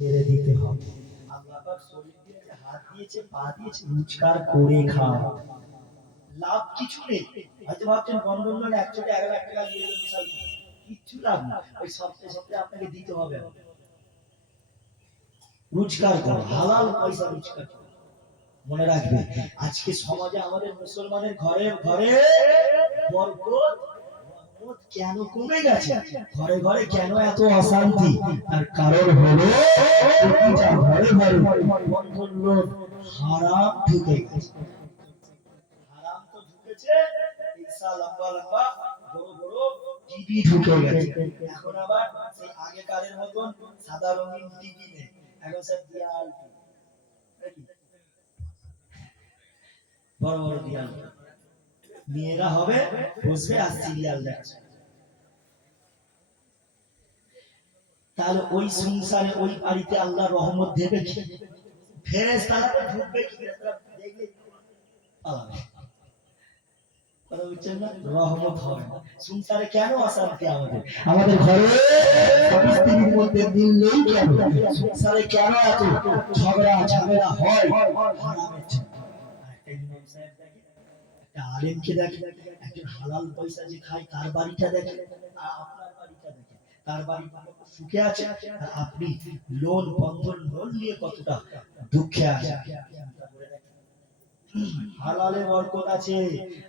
ছেড়ে দিতে হবে। আল্লাহ পাক শরীর দিয়েছে, হাত দিয়েছে, পা দিয়েছে, রোজগার করে খাও, লাভ কিছু নেই। হয়তো ভাবছেন বন্ধন একচোটে 1,00,000 টাকা দিয়ে দিল, বিশাল কিচ্ছু লাভ না। ওই সপ্তাহে সপ্তাহে আপনাকে দিতে হবে, রোজগার করো, হালাল পয়সা রোজগার করো। মনে রাখবে, আজকে সমাজে আমাদের মুসলমানের ঘরে ঘরে বরকত রহমত কেন কমে গেছে, ঘরে ঘরে কেন এত অশান্তি? তার কারণ হলো প্রতিটা ঘরে ঘরে বন্ধন লোন হারাম ঢুকে গেছে। হারাম তো ঢুকেছে, পয়সা লম্বা লম্বা বড় বড় টিভি ঢুকে গেছে। এখন আবার সেই আগেকারের মতন সাদা রঙিন টিভি নেই, এখন সব দেয়াল বড় বড় দেয়াল। মেয়েরা হবে বসবে আর সিরিয়াল দেখছে। তাহলে ওই সংসারে ওই বাড়িতে আল্লাহ রহমত দেবে কি? ফেরেশতারা ঢুকবে কি? দেখলে পালাবে, কথা বুঝছেন না? রহমত হবে না। সংসারে কেন অশান্তি? আমাদের আমাদের ঘরে স্বামী স্ত্রীর মধ্যে মিল নেই কেন? সংসারে কেন এত ঝগড়া ঝামেলা হয়? হারামের জন্য। একটা ইমাম সাহেব দেখে, একটা আলেমকে দেখে, একজন হালাল পয়সা যে খায় তার বাড়িটা দেখে, আর আপনার বাড়িটা দেখে, তার বাড়ি সুখে আছে আর আপনি লোন বন্ধন লোন নিয়ে কতটা দুঃখে আছে। হালালে বরকত আছে,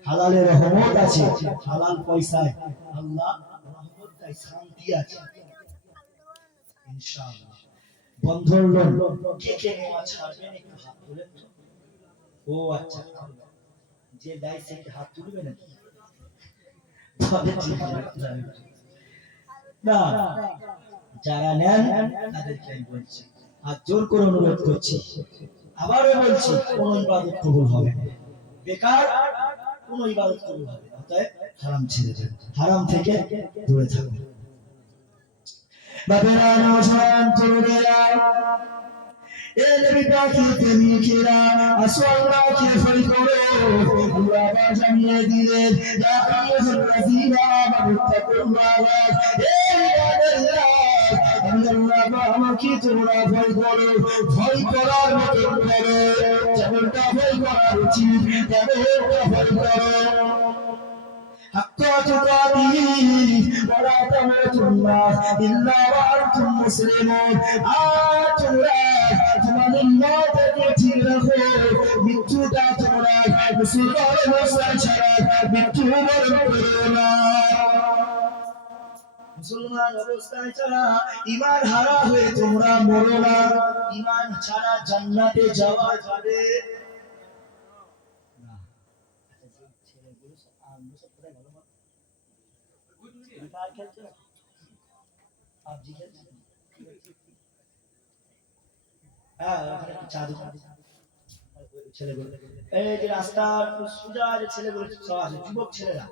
হালালে রহমত আছে, হালাল পয়সায় আল্লাহ রহমত দেয়, শান্তি আছে ইনশাআল্লাহ। বন্ধন লোন কে কে নেওয়া ছাড়বেন একটু হাত তুলেন তো। ও আচ্ছা, যে দেয় সে হাত তুলবে নাকি? না, যারা নেন তাদেরকে আমি বলছি, আর জোর করে অনুরোধ করছি, আবারও বলছি, কোন ইবাদত কবুল হবে না, বেকার কোন ইবাদত কবুল হবে না। অতএব হারাম ছেড়ে দেন, হারাম থেকে দূরে থাকুন। বাবেরা নওজওয়ান তরুণেরা, এ নবী পাকের প্রেমিকেরা, আসো আল্লাহকে ভয় করো। আল্লাহ আবার জানিয়ে দিলেন, ইয়া আইয়ুহাল্লাযীনা আমানু তাকুল্লাহ, এ ইবাদাল্লাহ, আল্লাহ আমাকে তোমরা ভয় করো। ভয় করার মতো করো, যেমনটা ভয় করা উচিত তেমনটা ভয় করো। হাক্কা তুকাতিহি ওয়া লা তামুতুন্না ইল্লা ওয়া আনতুম মুসলিমুন। তোমরা তোমাদের মতকে ঠিক রাখো, মৃত্যুটা তোমরা মুসলমান অবস্থায় ছাড়া মৃত্যুবরণ করো না। মুসলমান অবস্থায় ছাড়া ঈমান হারা হয়ে তোমরা মরো না। ঈমান ছাড়া জান্নাতে যাওয়া যাবে না। ছেলেগুলো আমরা সব কোথায় ভালো না, খেলছে না, পাবজি খেলছে, হ্যাঁ চাদু ছেলেগুলো, এই যে রাস্তার সোজা যে ছেলেগুলো সব আছে, যুবক ছেলেরা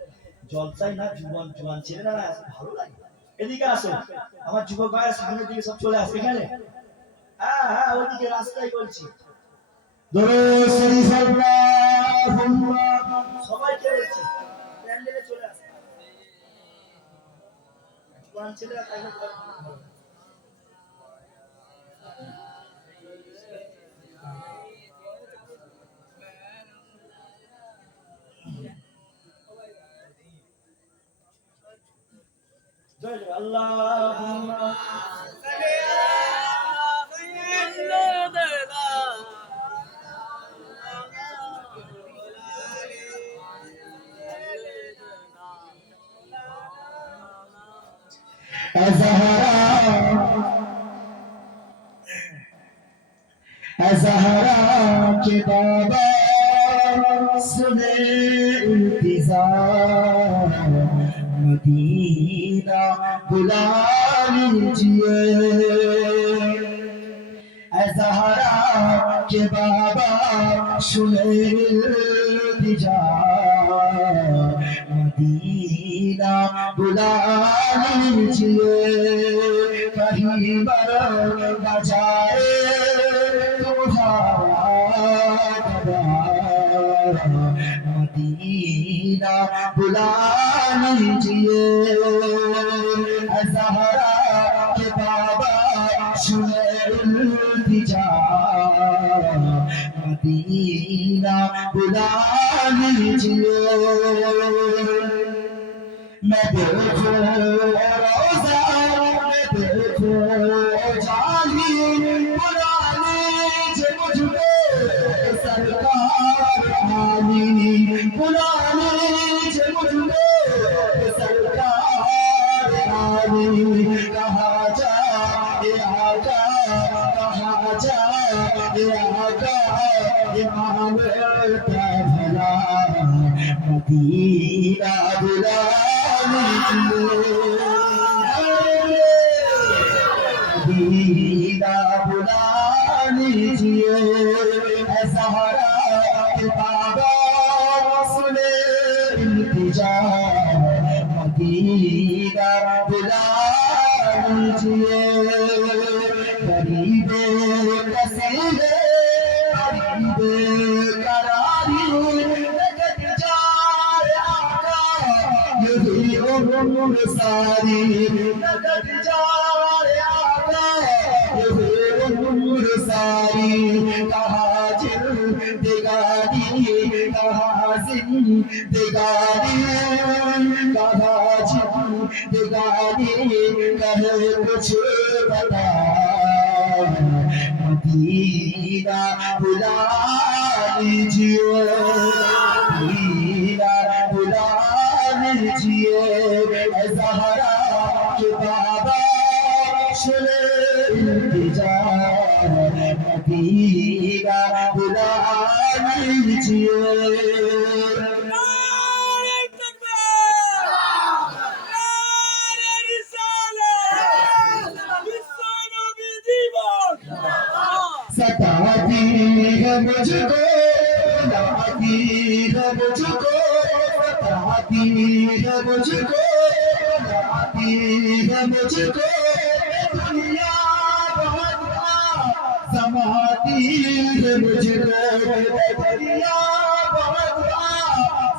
জলসাই না, জুয়ান জুয়ান ছেলেরা ভালো লাগে। এদিকে আসো, আমার যুবক ভাইয়ের সামনের দিকে সব চলে আসে এখানে। হ্যাঁ হ্যাঁ, ওইদিকে রাস্তায় বলছি, সবাইকে বলছি প্যান্ডেলে চলে আসে, জুয়ান ছেলেরা তাই না। আল্লাহুম্মা ज़हरा के बाबा सुने इंतज़ार, मदीना बुला लीजिए। ज़हरा के बाबा सुने इंतज़ार, मदीना बुला लीजिए। कहीं बजाए मदीना बुला लीजिए। ज़हरा के बाबा सुने इल्तिजा मदीना बुला लीजिए मैं देखूं रोज़ा मैं देखूं जाली बुला लीजिए मुझको सरकार आली बुला लीजिए मुझको सरकार आली कहाँ जा ये आका कहाँ जा ये आका इमाम का भला मदीना बुला मदीना बुला लीजिए सहारा के बाबा सुने इल्तिजा मदीना बुला लीजिए गरीबे कसीले गरीबे करारी लगत जाए आका यही उम्र सारी लगत जाए आका यही उम्र सारी कहाँ जिंदगानी कहाँ जिंदगानी कहाँ जिंदगानी कहे कुछ बता मदीना बुला लीजिए मदीना बुला लीजिए ज़हरा के बाबा सुने इल्तिजा मदीना बुला लीजिए सताती है मुझको सताती है मुझको सताती है मुझको सताती है मुझको दुनिया बहुत समाती है मुझको दुनिया बहुत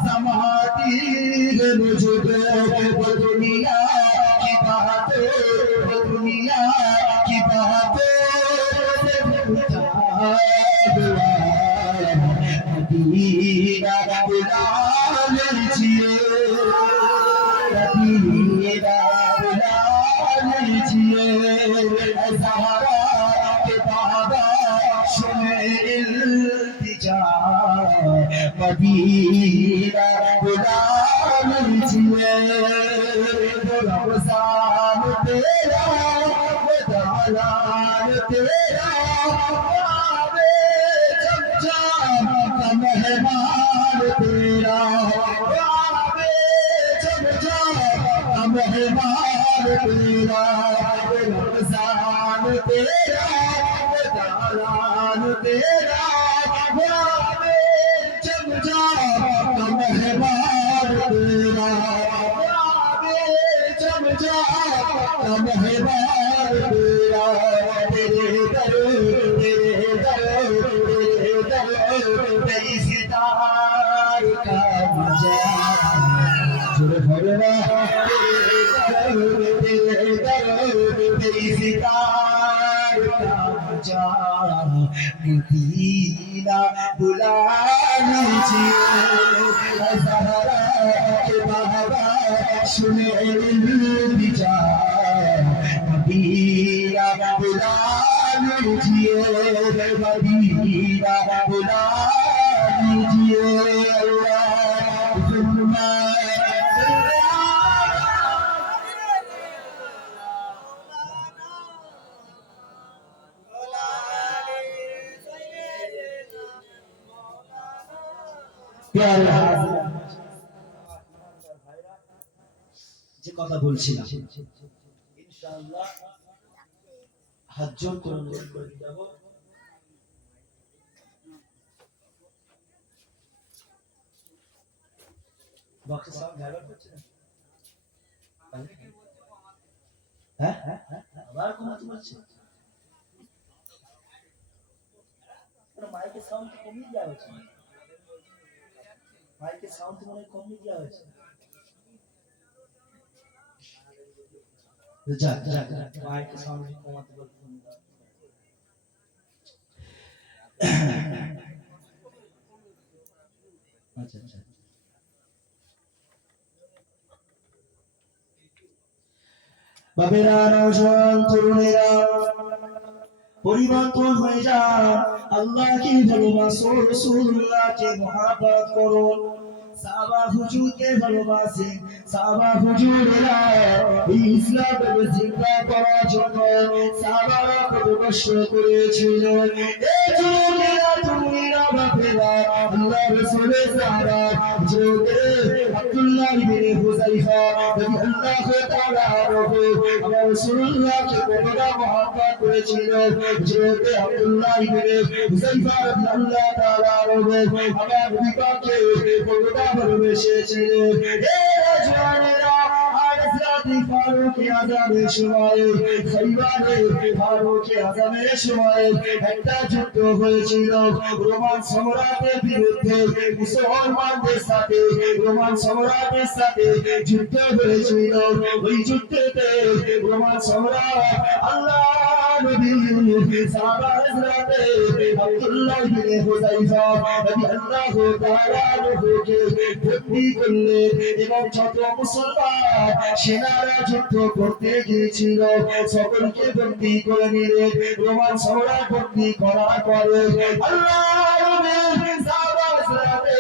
समाती है मुझको दुनिया की बातें दुनिया की बातें मदीना बुला लीजिए मदीना बुला लीजिए ज़हरा के बाबा सुने इल्तिजा मदीना बुला लीजिए रमज़ान तेरा दालान तेरा मेहमान तेरा मेहमान तेरा रमज़ान तेरा दालान तेरा चमचा मेहमान तेरा चमचा मेहमान तेरा तेरे दर सितार का मजा सुरभरवा तेरी सितार का मजा मदीना बुला लीजिए ज़हरा के बाबा सुने इल्तिजा मदीना बुला लीजिए मदीना बुला लीजिए যে কথা বলছিলাম ইনশাআল্লাহ হাত জোর করে অনুরোধ করে যাব বক্স সাউন্ড ড্রাইভার করছে হ্যাঁ আবার কমাতে বলছে মাইকের সাউন্ড কমিয়ে দেওয়া হয়েছে মাইকের সাউন্ড মনে কমিয়ে দেওয়া হয়েছে যা মাইকের সাউন্ড কমাতে বলছে আচ্ছা আচ্ছা, বাবেরা নওজোয়ান তরুণেরা পরিবর্তন হয়ে যান, আল্লাহকে ভালোবাসো, রাসূলুল্লাহকে মহব্বত করো। সাহাবা হুজুরকে ভালোবাসেন, সাহাবা হুজুরেরা এই ইসলামকে জিন্দা করার জন্য সাহাবারা কত কষ্ট করেছিল। এই যুবকেরা, তরুণেরা, বাপেরা, আল্লাহ রাসূলের সাহাবা হুজুরকে আব্দুল্লাহ ইবনে হুযায়ফা রাদিয়াল্লাহু তাআলা আনহু আমার রাসূলুল্লাহকে কতটা মহব্বত করেছিল। হযরতে আব্দুল্লাহ ইবনে হুযায়ফা রাদিয়াল্লাহু তাআলা আনহু আমার নবীকে কতটা ভালোবেসেছিলেন। এই রাজওয়ানেরা আর ইসলামী ফারুকী আযমের সময়, খাইবারে ফারুকী আযমের সময় একটা যুদ্ধ হয়েছিল রোমান সম্রাটের বিরুদ্ধে। মুসলমানদের সাথে রোমান সম্রাটের সাথে যুদ্ধ হয়েছিল। ওই যুদ্ধেতে রোমান সম্রাট আল্লাহ নবী সাহাবা হযরতে আব্দুল্লাহ ইবনে হুযায়ফা রাদিয়াল্লাহু তাআলা আনহুকে বন্দী করলেন এবং যত মুসলমান সেনারা যুদ্ধ করতে গিয়েছিল সকলকে বন্দী করে নিলেন। রোমান সম্রাট বন্দী করার পরে আল্লাহ নবী সাহাবা হযরতে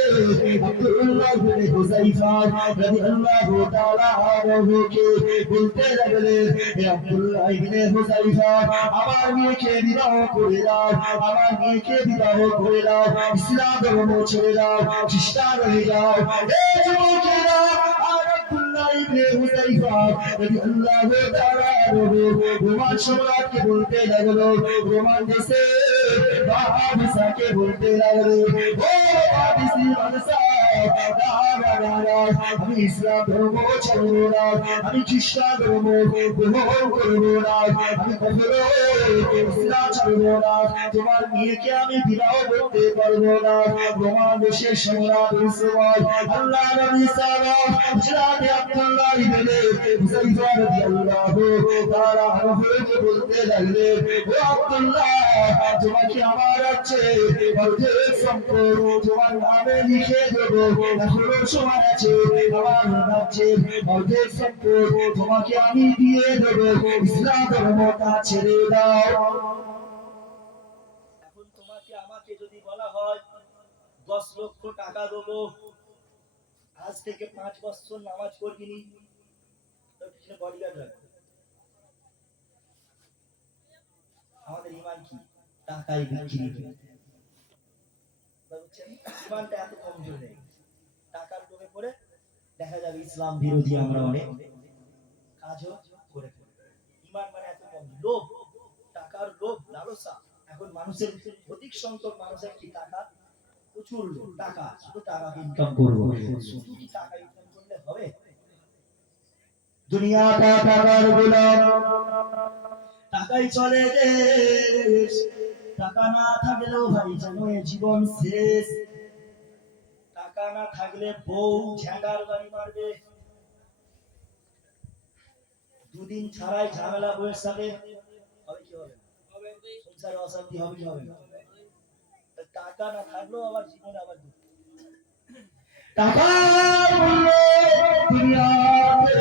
আব্দুল্লাহ ইবনে হুযায়ফা রাদিয়াল্লাহু তাআলা আনহুকে বলতে লাগলেন, হে আব্দুল্লাহ ইবনে হুযায়ফা, আমার মেয়েকে বিবাহ করে দাও, আমার মেয়েকে বিবাহ করে দাও, ইসলাম ধর্ম ছেড়ে দাও, খ্রিস্টান হয়ে যাও। এই যুবকেরা আর আব্দুল্লাহ ইবনে হুযায়ফা রাদিয়াল্লাহু তাআলা আনহু রোমান সম্রাটকে বলতে লাগলো, রোমান দেশে বাদশাহকে বলতে লাগলো, ও বাদশাহ বাদশাহ, আমি ইসলাম ধর্ম ছাড়ব না, আমি খ্রিস্টান ধর্ম গ্রহণ করব না, আমি কখনো ইসলাম ছাড়ব না, তোমার মেয়েকে আমি বিবাহ করতে পারবো না। রোমান দেশের সম্রাট সময় আল্লাহ নবী সাল্লাল্লাহু আলাইহি আব্দুল্লাহ ইবনে হুযায়ফা রাদিয়াল্লাহু তাআলা আনহুকে বলতে লাগলেন, ও আব্দুল্লাহ, তোমাকে আমার আছে অর্ধেক সম্পদ তোমার নামে লিখে দেব, এখনো সময় আছে, আমার রাজ্যের অর্ধেক সম্পদ তোমাকে আমি দিয়ে দেব, ইসলাম ধর্মটা ছেড়ে দাও। এখন তোমাকে আমাকে যদি বলা হয় 10 লক্ষ টাকা দেবো, আজ থেকে 5 বছর নামাজ পড়বি নি, তোর পিছনে বডিগার্ড রাখবে। আমাদের ঈমান কি? টাকায় বিক্রি করে। বুঝছেন? ঈমানটা এত কমজোর নেই। টাকার লোভে পড়ে দেখা যাবে ইসলাম বিরোধী আমরা অনেক কাজও করে ফেলি। ঈমান মানে এত কমজোর। লোভ, টাকার লোভ, লালসা। এখন মানুষের অধিক সংখ্যক মানুষের কি টাকা, প্রচুর লোভ, টাকা, শুধু টাকা ইনকাম করব, শুধু কি টাকা ইনকাম করলে হবে? দুনিয়াটা টাকার গোলাম, টাকাই চলে দেশ, টাকা না থাকলেও ভাই জানো এ জীবন শেষ। টাকা না থাকলে বউ ঝ্যাঁগার বাড়ি মারবে, দুদিন ছাড়াই ঝামেলা বউয়ের সাথে হবে কি হবে? সংসারে অশান্তি হবে কি হবে? টাকা না থাকলেও আবার জীবনে আবার টাকার মূল্য দুনিয়াতে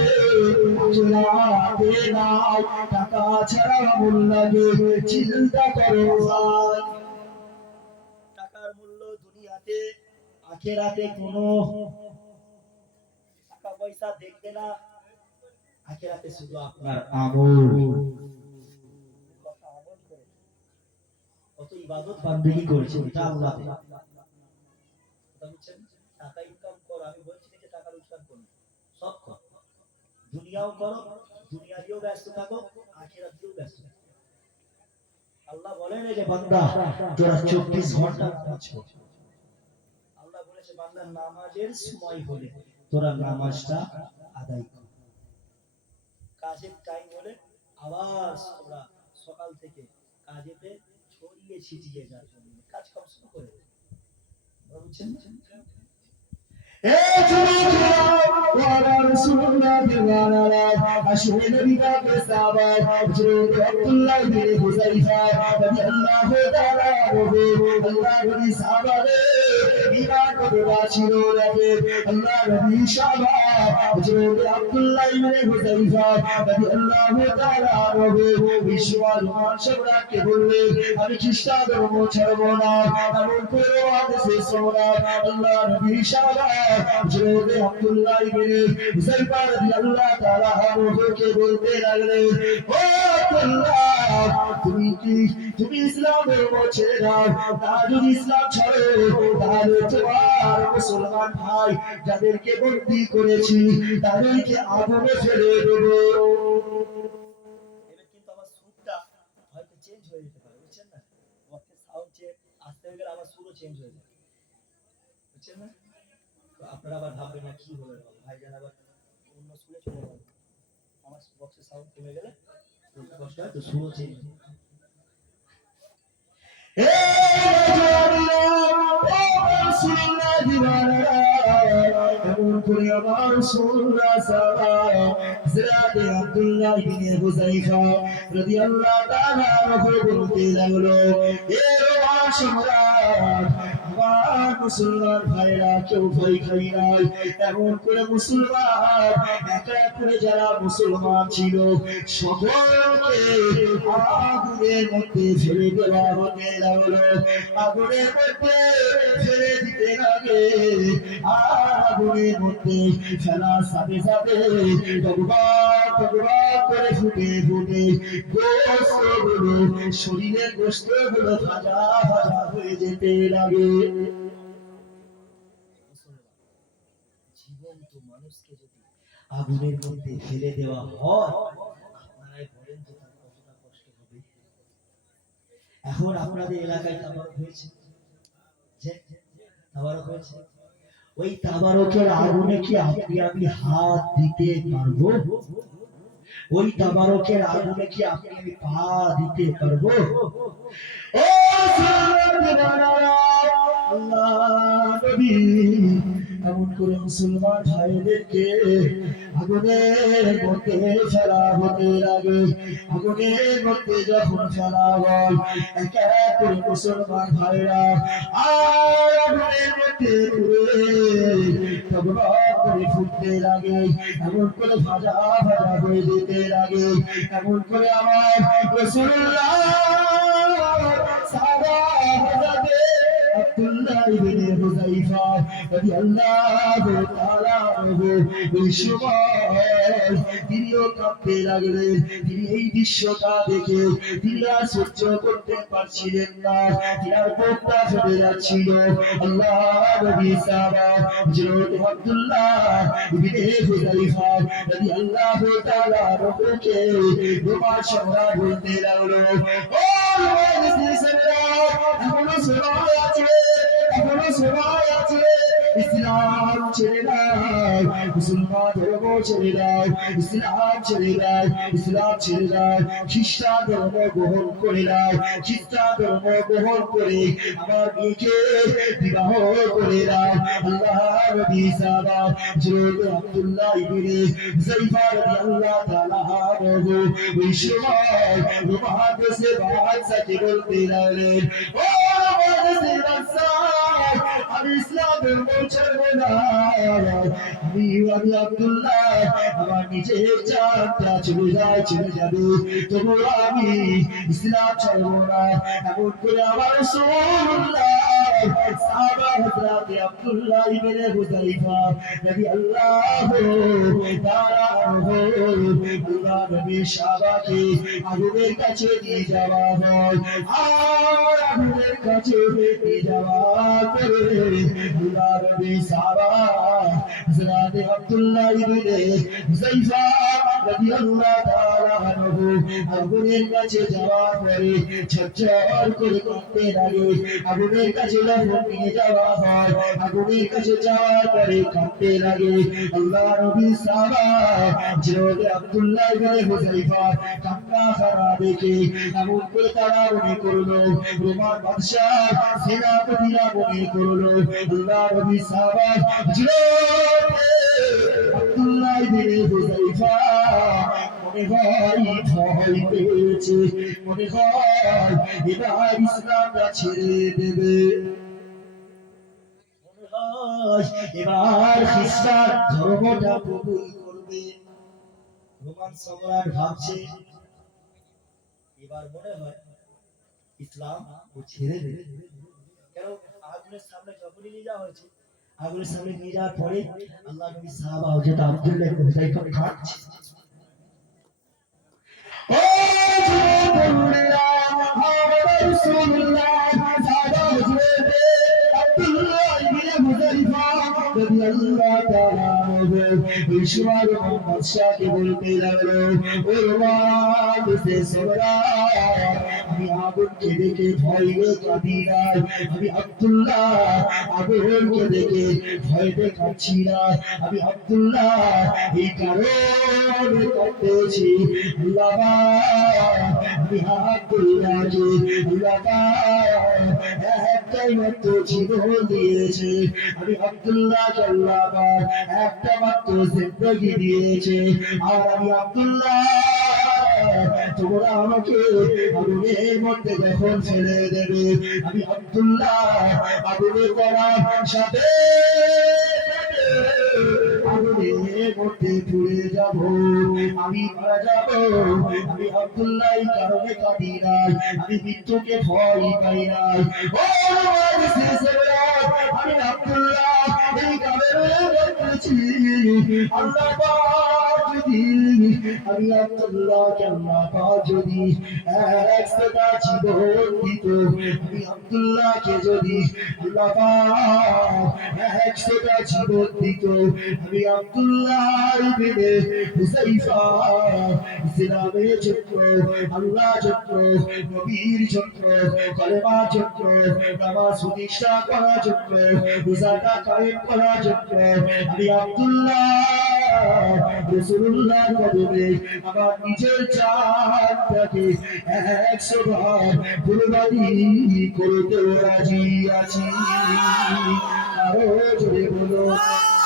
চলাতে নাই, টাকা ছাড়া মূল্য লাগে, চিন্তা করো ভাই। টাকার মূল্য দুনিয়াতে, আখিরাতে কোনো টাকা পয়সা দেখবে না, আখিরাতে শুধু আপনার আমল। কত আমল করে, কত ইবাদত বান্দেগি করেছে, এটা আল্লাহতে। কথা বুঝছেন? টাকা ইনকাম করো, আমি বলছি না যে টাকা রোজগার করো, সব করো, দুনিয়াও করো, দুনিয়া দিয়েও ব্যস্ত থাকো, আখিরাত দিয়েও ব্যস্ত থাকো। আল্লাহ বলেন যে বান্দা তোরা 24 ঘন্টা নামাজ পড়। আল্লাহ বলেছে বান্দা নামাজের সময় হলে তোরা নামাজটা আদায় কর, কাজের টাইম হলে আবার তোরা সকাল থেকে কাজেতে ছড়িয়ে ছিটিয়ে যার জন্য কাজ কাম শুরু করে। বুঝছেন? আসলে নবী পাকের সাহাবা হযরত আব্দুল্লাহ বিন হুযাইফা রাদিয়াল্লাহু তাআলা আনহু আল্লাহ নবী সাহাবারে ঈমান করা ছিল রাখে আল্লাহ নবী সাহাবা হযরত আব্দুল্লাহ বিন হুযাইফা রাদিয়াল্লাহু তাআলা আনহু বিশ্বওয়াল মানসবরাকে বললেন আমি খ্রিস্টান ধর্ম ছাড়ব না এমন করে হাদিসে শোনা আল্লাহ নবী সাহাবা হযরত আব্দুল্লাহ বিন হুযাইফা রাদিয়াল্লাহু তাআলা আনহুকে বলতে লাগলেন ও আব্দুল্লাহ তুমি ইসলাম ধর্ম ছেড়ে দাও তা যদি ইসলাম ছাড়ো তাহলে তোমার মুসলমান ভাই যাদেরকে বন্দী করেছি তাদেরকে আগুনে ফেলে দেবো। এবার কিন্তু আমার সুরটা হয়তো চেঞ্জ হয়ে যেতে পারে বুঝছেন না ওকে সাউন্ড চেঞ্জ আসতে গেলে আমার সুরও চেঞ্জ হয়ে যাবে বুঝছেন না তো আপনারা আবার ভাববেন না কি হলো ভাই জান আবার অন্য সুরে চলে গেল আমার বক্সের সাউন্ড কমে গেলে তো কষ্ট হয় তো সুরও চেঞ্জ হয় আব্দুল্লাহ ইবনে হুযাইফা রাদিয়াল্লাহু তাআলা আনহু বলতে লাগলো এ রোমান সম্রাট আমার মুসলমান ভাইরা কেউ ভয় খাই নাই এমন করে মুসলমান একা করে যারা মুসলমান ছিল সকলকে আগুনের মধ্যে ফেলে দেওয়া হতে লাগলো আগুনের মধ্যে ফেলে দিতে লাগে আর আগুনের মধ্যে ফেলার সাথে সাথে টগবাগ করে ফুটে ফুটে গোশতগুলো শরীরের গোশতগুলো ভাজা ভাজা হয়ে যেতে লাগে। জীবন্ত মানুষকে যদি আগুনের মধ্যে ফেলে দেওয়া হয় আপনারাই বলেন তো তার কতটা কষ্ট হবে। এখন আপনাদের এলাকায় তাবারক হয়েছে যে তাবারক হয়েছে ওই তাবারকের আগুনে কি আপনি আমি হাত দিতে পারবো? ওই তাবারকের আগুনে কি আপনি আমি পা দিতে পারবো? ও আল্লাহ নবী এমন করে মুসলমান ভাইদেরকে আগুনের মধ্যে ফেলা হতে লাগে আগুনের মধ্যে যখন ফেলা হয় এক এক করে মুসলমান ভাইরা আর আগুনের মধ্যে করে ফুটতে লাগে এমন করে ভাজা ভাজা হয়ে যেতে লাগে এমন করে আমার রাসূলুল্লাহ সাহাবায়ে আব্দুল্লাহ ইবনে হুযাইফা রাদিয়াল্লাহু তাআলা আনহু ওই সময় তিনিও কাঁপতে লাগলেন তিনি এই দৃশ্যটা দেখে তিনি আর সহ্য করতে পারছিলেন না তিনার বুকটা ফেটে যাচ্ছিল আল্লাহ নবী সাহাবা হযরত আব্দুল্লাহ ইবনে হুযাইফা রাদিয়াল্লাহু তাআলা আনহুকে রোমান সম্রাট বলতে লাগলো ও রোমান মুসলিমরা এখনো সময় আছে এখনো সময় আছে ইসলাম ছেড়ে দাও মুসলমান ধর্ম ছেড়ে দাও ইসলাম ছেড়ে দাও ইসলাম ছেড়ে দাও খ্রিস্টান ধর্ম গ্রহণ করে দাও খ্রিস্টান ধর্ম গ্রহণ করে আমার মেয়েকে বিবাহ করে দাও আল্লাহ নবী সাহাবা হযরত আব্দুল্লাহ ইবনে হুযাইফা রাদিয়াল্লাহু তাআলা আনহু ওই সময় রোমান দেশে বাদশাকে বলতে লাগলেন ও রোমান দেশের বাদশা আমি ইসলাম ধর্ম ছাড়ব না আমি আব্দুল্লাহ আমার নিজের জানটা চলে যাবে তবু আমি ইসলাম ছাড়ব না এমন করে আমার রাসূলুল্লাহ সাহাবা হযরত আব্দুল্লাহ ইবনে হুযাইফা রাদিয়াল্লাহু তাআলা আনহু আল্লাহ নবী সাহাবাকে আগুনের কাছে নিয়ে যাওয়া হয় আর আগুনের কাছে নিয়ে যাওয়া করে আল্লাহ নবী সাহাবা হযরত আব্দুল্লাহ ইবনে হুযাইফা রাদিয়াল্লাহু তাআলা আনহু আগুনের কাছে যাওয়ার পরে ঝরঝর করে কাঁদতে লাগে। আগুনের কাছে যখন নিয়ে যাওয়া হয়, আগুনের কাছে যাওয়ার পরে কাঁদতে লাগে। আল্লাহ নবীর সাহাবা হযরত আব্দুল্লাহ ইবনে হুযায়ফা কান্না হারা দেখে এমন করে তারা মনে করলো রোমান বাদশাহ সেনাপতিরা মনে করলো আল্লাহ নবীর সাহাবা হযরত আব্দুল্লাহ ইবনে হুযায়ফা মনে হয় ভয় পেয়েছে, মনে হয় এবার ইসলামটা ছেড়ে দেবে, মনে হয় এবার খ্রিস্টান ধর্মটা কবুল করবে। রোমান সম্রাট ভাবছে এবার মনে হয় ইসলাম ও ছেড়ে দেবে। কেন আগুনের সামনে যখনই নিয়ে যাওয়া হয়েছে, আগুনের সামনে নিয়ে যাওয়ার পরে আল্লাহ নবী সাহাবা হযরত আব্দুল্লাহ ইবনে হুযায়ফা কাঁদছে। ও যুবকরা, আমরা রাসূলুল্লাহ সাহাবা হযরত আব্দুল্লাহ ইবনে হুযায়ফা রাদিয়াল্লাহু তাআলা আনহু এই সময় রোমান বাদশাহকে বলতে লাগলো, ও রোমান সম্রাট, আমি আগুনকে দেখে ভয়ে কাঁদি না, আমি আব্দুল্লাহ আগুনকে দেখে ভয়তে কাঁদছি না, আমি আব্দুল্লাহ এই কারণে কাঁদতেছি আল্লাহ, আমি আব্দুল্লাহকে আল্লাহ একটাই মাত্র জীবন দিয়েছে, আমি আব্দুল্লাহকে আল্লাহ একটা মাত্র জিন্দেগি দিয়েছে, আর আমি আব্দুল্লাহ তোমরা আমাকে আগুনের মধ্যে যখন ফেলে দেবে, আমি আব্দুল্লাহ আগুনে করার সাথে আগুনের মধ্যে পুড়ে যাব, আমি মারা যাব। আমি আব্দুল্লাহ এই কারণে কাঁদি নাই, আমি মৃত্যুকে ভয় পাই নাই। ও আমার মুসলিম, আমি আব্দুল্লাহ এই কারণে বলছি আল্লাহ পাক যদি আমি আব্দুল্লাহকে আল্লাহ পাক যদি একশোটা জীবন দিত, আমি আব্দুল্লাহকে যদি আল্লাহ পাক একশোটা জীবন দিত, আমি আব্দুল্লাহ ইবনে হুযায়ফা ইসলামের জন্য, আল্লাহ জন্য, নবীর জন্য, কালেমার জন্য, নামাজ প্রতিষ্ঠা করার জন্য, রোজাটা কায়েম করার জন্য আমি আব্দুল্লাহ রাসূলুল্লাহ কদমে আমার নিজের জানটাকে 100 বার কুরবানি করতে রাজি আছি। আরো জোরে বলো,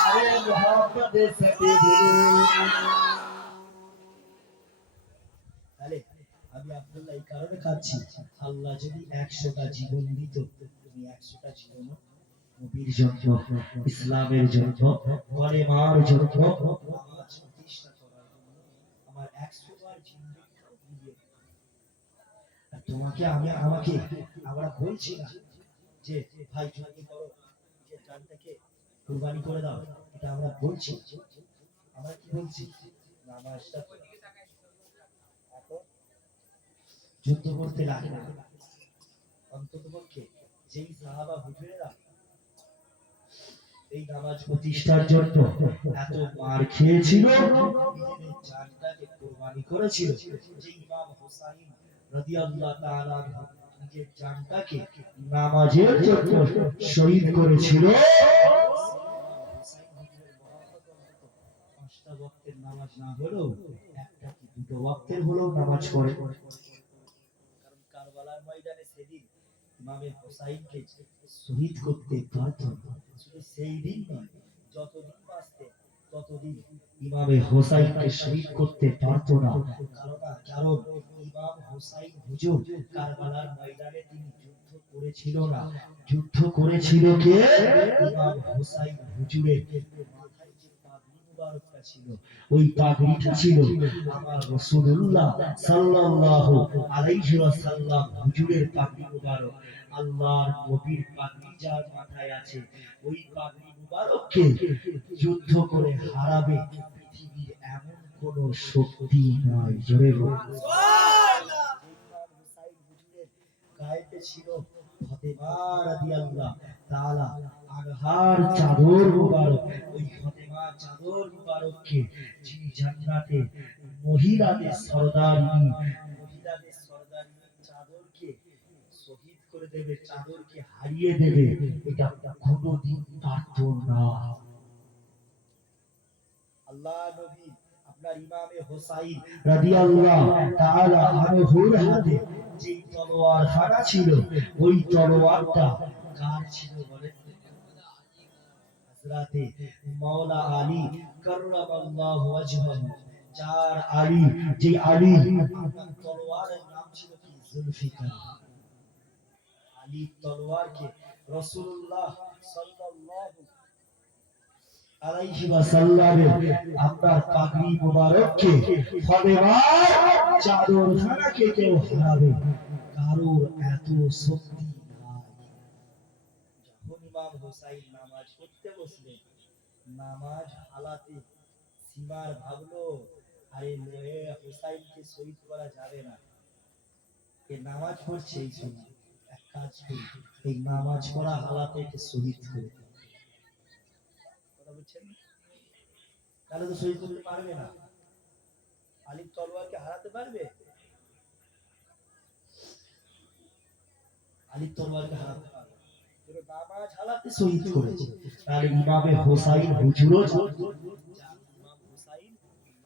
আরে মুহাম্মাদের সাথে বলো। তাহলে আমি আব্দুল্লাহ এই কারণে কাঁদছি, আল্লাহ যদি 100টা জীবন দিত, তুমি 100টা জীবন নবীর জন্য, ইসলামের জন্য, কালেমার জন্য, নামাজ প্রতিষ্ঠা করার জন্য আমার 100 বার জিন্দেগিটাও দিয়ে দিত। আর তোমাকে আমাকে আমরা বলছি না যে ভাই যুদ্ধ করো, যে জানটাকে কুরবানি করে দাও, এটা আমরা বলছি। আমরা কি বলছি? নামাজটা যুদ্ধ করতে লাগে না, অন্ততপক্ষে যেই সাহাবা হুজুরেরা এই নামাজ প্রতিষ্ঠার জন্য এত মার খেয়েছিল, নিজেদের জানটাকে কুরবানি করেছিল, যে ইমাম হুসাইন রাদিয়াল্লাহু তাআলা নিজের জানটাকে নামাজের জন্য শহীদ করেছিল, হুসাইন হুজুরের মহব্বত অন্তত 5টা ওয়াক্তের নামাজ না হলেও একটা কি দুটো ওয়াক্তের হলেও নামাজ পড়ে। কারণ কারবালার ময়দানে সেদিন ইমামে হুসাইনকে শহীদ করতে বাধ্য, শুধু সেই দিন নয়, যতদিন বাঁচতেন ততদিন ইমামে হুসাইনকে শহীদ করতে পারত না। কারণ ইমাম হুসাইন হুজুর কারবালার ময়দানে তিনি যুদ্ধ করেছিল না, যুদ্ধ করেছিল কে? ইমাম হুসাইন হুজুরের মাথায় যে পাগড়ি মুবারকটা ছিল, ওই পাগড়িটা ছিল আমার রাসূলুল্লাহ সাল্লাল্লাহু আলাইহি ওয়াসাল্লাম হুজুরের পাগড়ি মুবারক। আল্লাহর নবীর পাগড়ি যার মাথায় আছে, ওই পাগড়ি মুবারককে যুদ্ধ করে হারাবে পৃথিবীর এমন কোন শক্তি নাই। জোরে বলুন সুবহানাল্লাহ। ইমাম হুসাইন হুজুরের গায়েতে ছিল ফাতেমা রাদিয়াল্লাহু তাআলা আনহার চাদর মুবারক, ওই ফাতেমা চাদর মুবারককে যিনি জান্নাতে মহিলাদের সরদারিনী চাদরকে শহীদ করে দেবে, চাদরকে হারিয়ে দেবে, এটা কোনোদিন পারত না। আল্লাহ নবী আপনার ইমামে হোসাইন রাদিয়াল্লাহু তাআলা আনহুর হাতে যে তলোয়ার খানা ছিল, ওই তলোয়ারটা কার ছিল বলেন? হযরতে মাওলা আলী কাররামাল্লাহু ওয়াজহাহু, যার আলী, যে আলী আপনার তলোয়ারের নাম ছিল কি? জুলফিকার। আলী তলোয়ারকে রাসূলুল্লাহ সাল্লাল্লাহু আলাইহি ওয়াসাল্লামের আপনার পাগড়ি মোবারককে ফতেমার চাদরখানাকে কেউ হারাবে, কারোর এত শক্তি নাই। যখন ইমাম হোসাইন নামাজ পড়তে বসলেন, নামাজ হালাতে সীমার ভাবলো, আরে লোহে হোসাইনকে শহীদ করা যাবে না, এ নামাজ পড়ছে এই সময়, এক কাজ করি, এই নামাজ পড়া হালাতে একে শহীদ করে দিই। কথা বলছেন? তাহলে তো শহীদ করতে পারবে না। আলীর তলোয়ারকে হারাতে পারবে? আলীর তলোয়ারকে হারাতে পারবে? কিন্তু নামাজ হালাতে শহীদ করেছে। তাহলে ইমামে হোসাইন হুজুরও ইমাম হোসাইন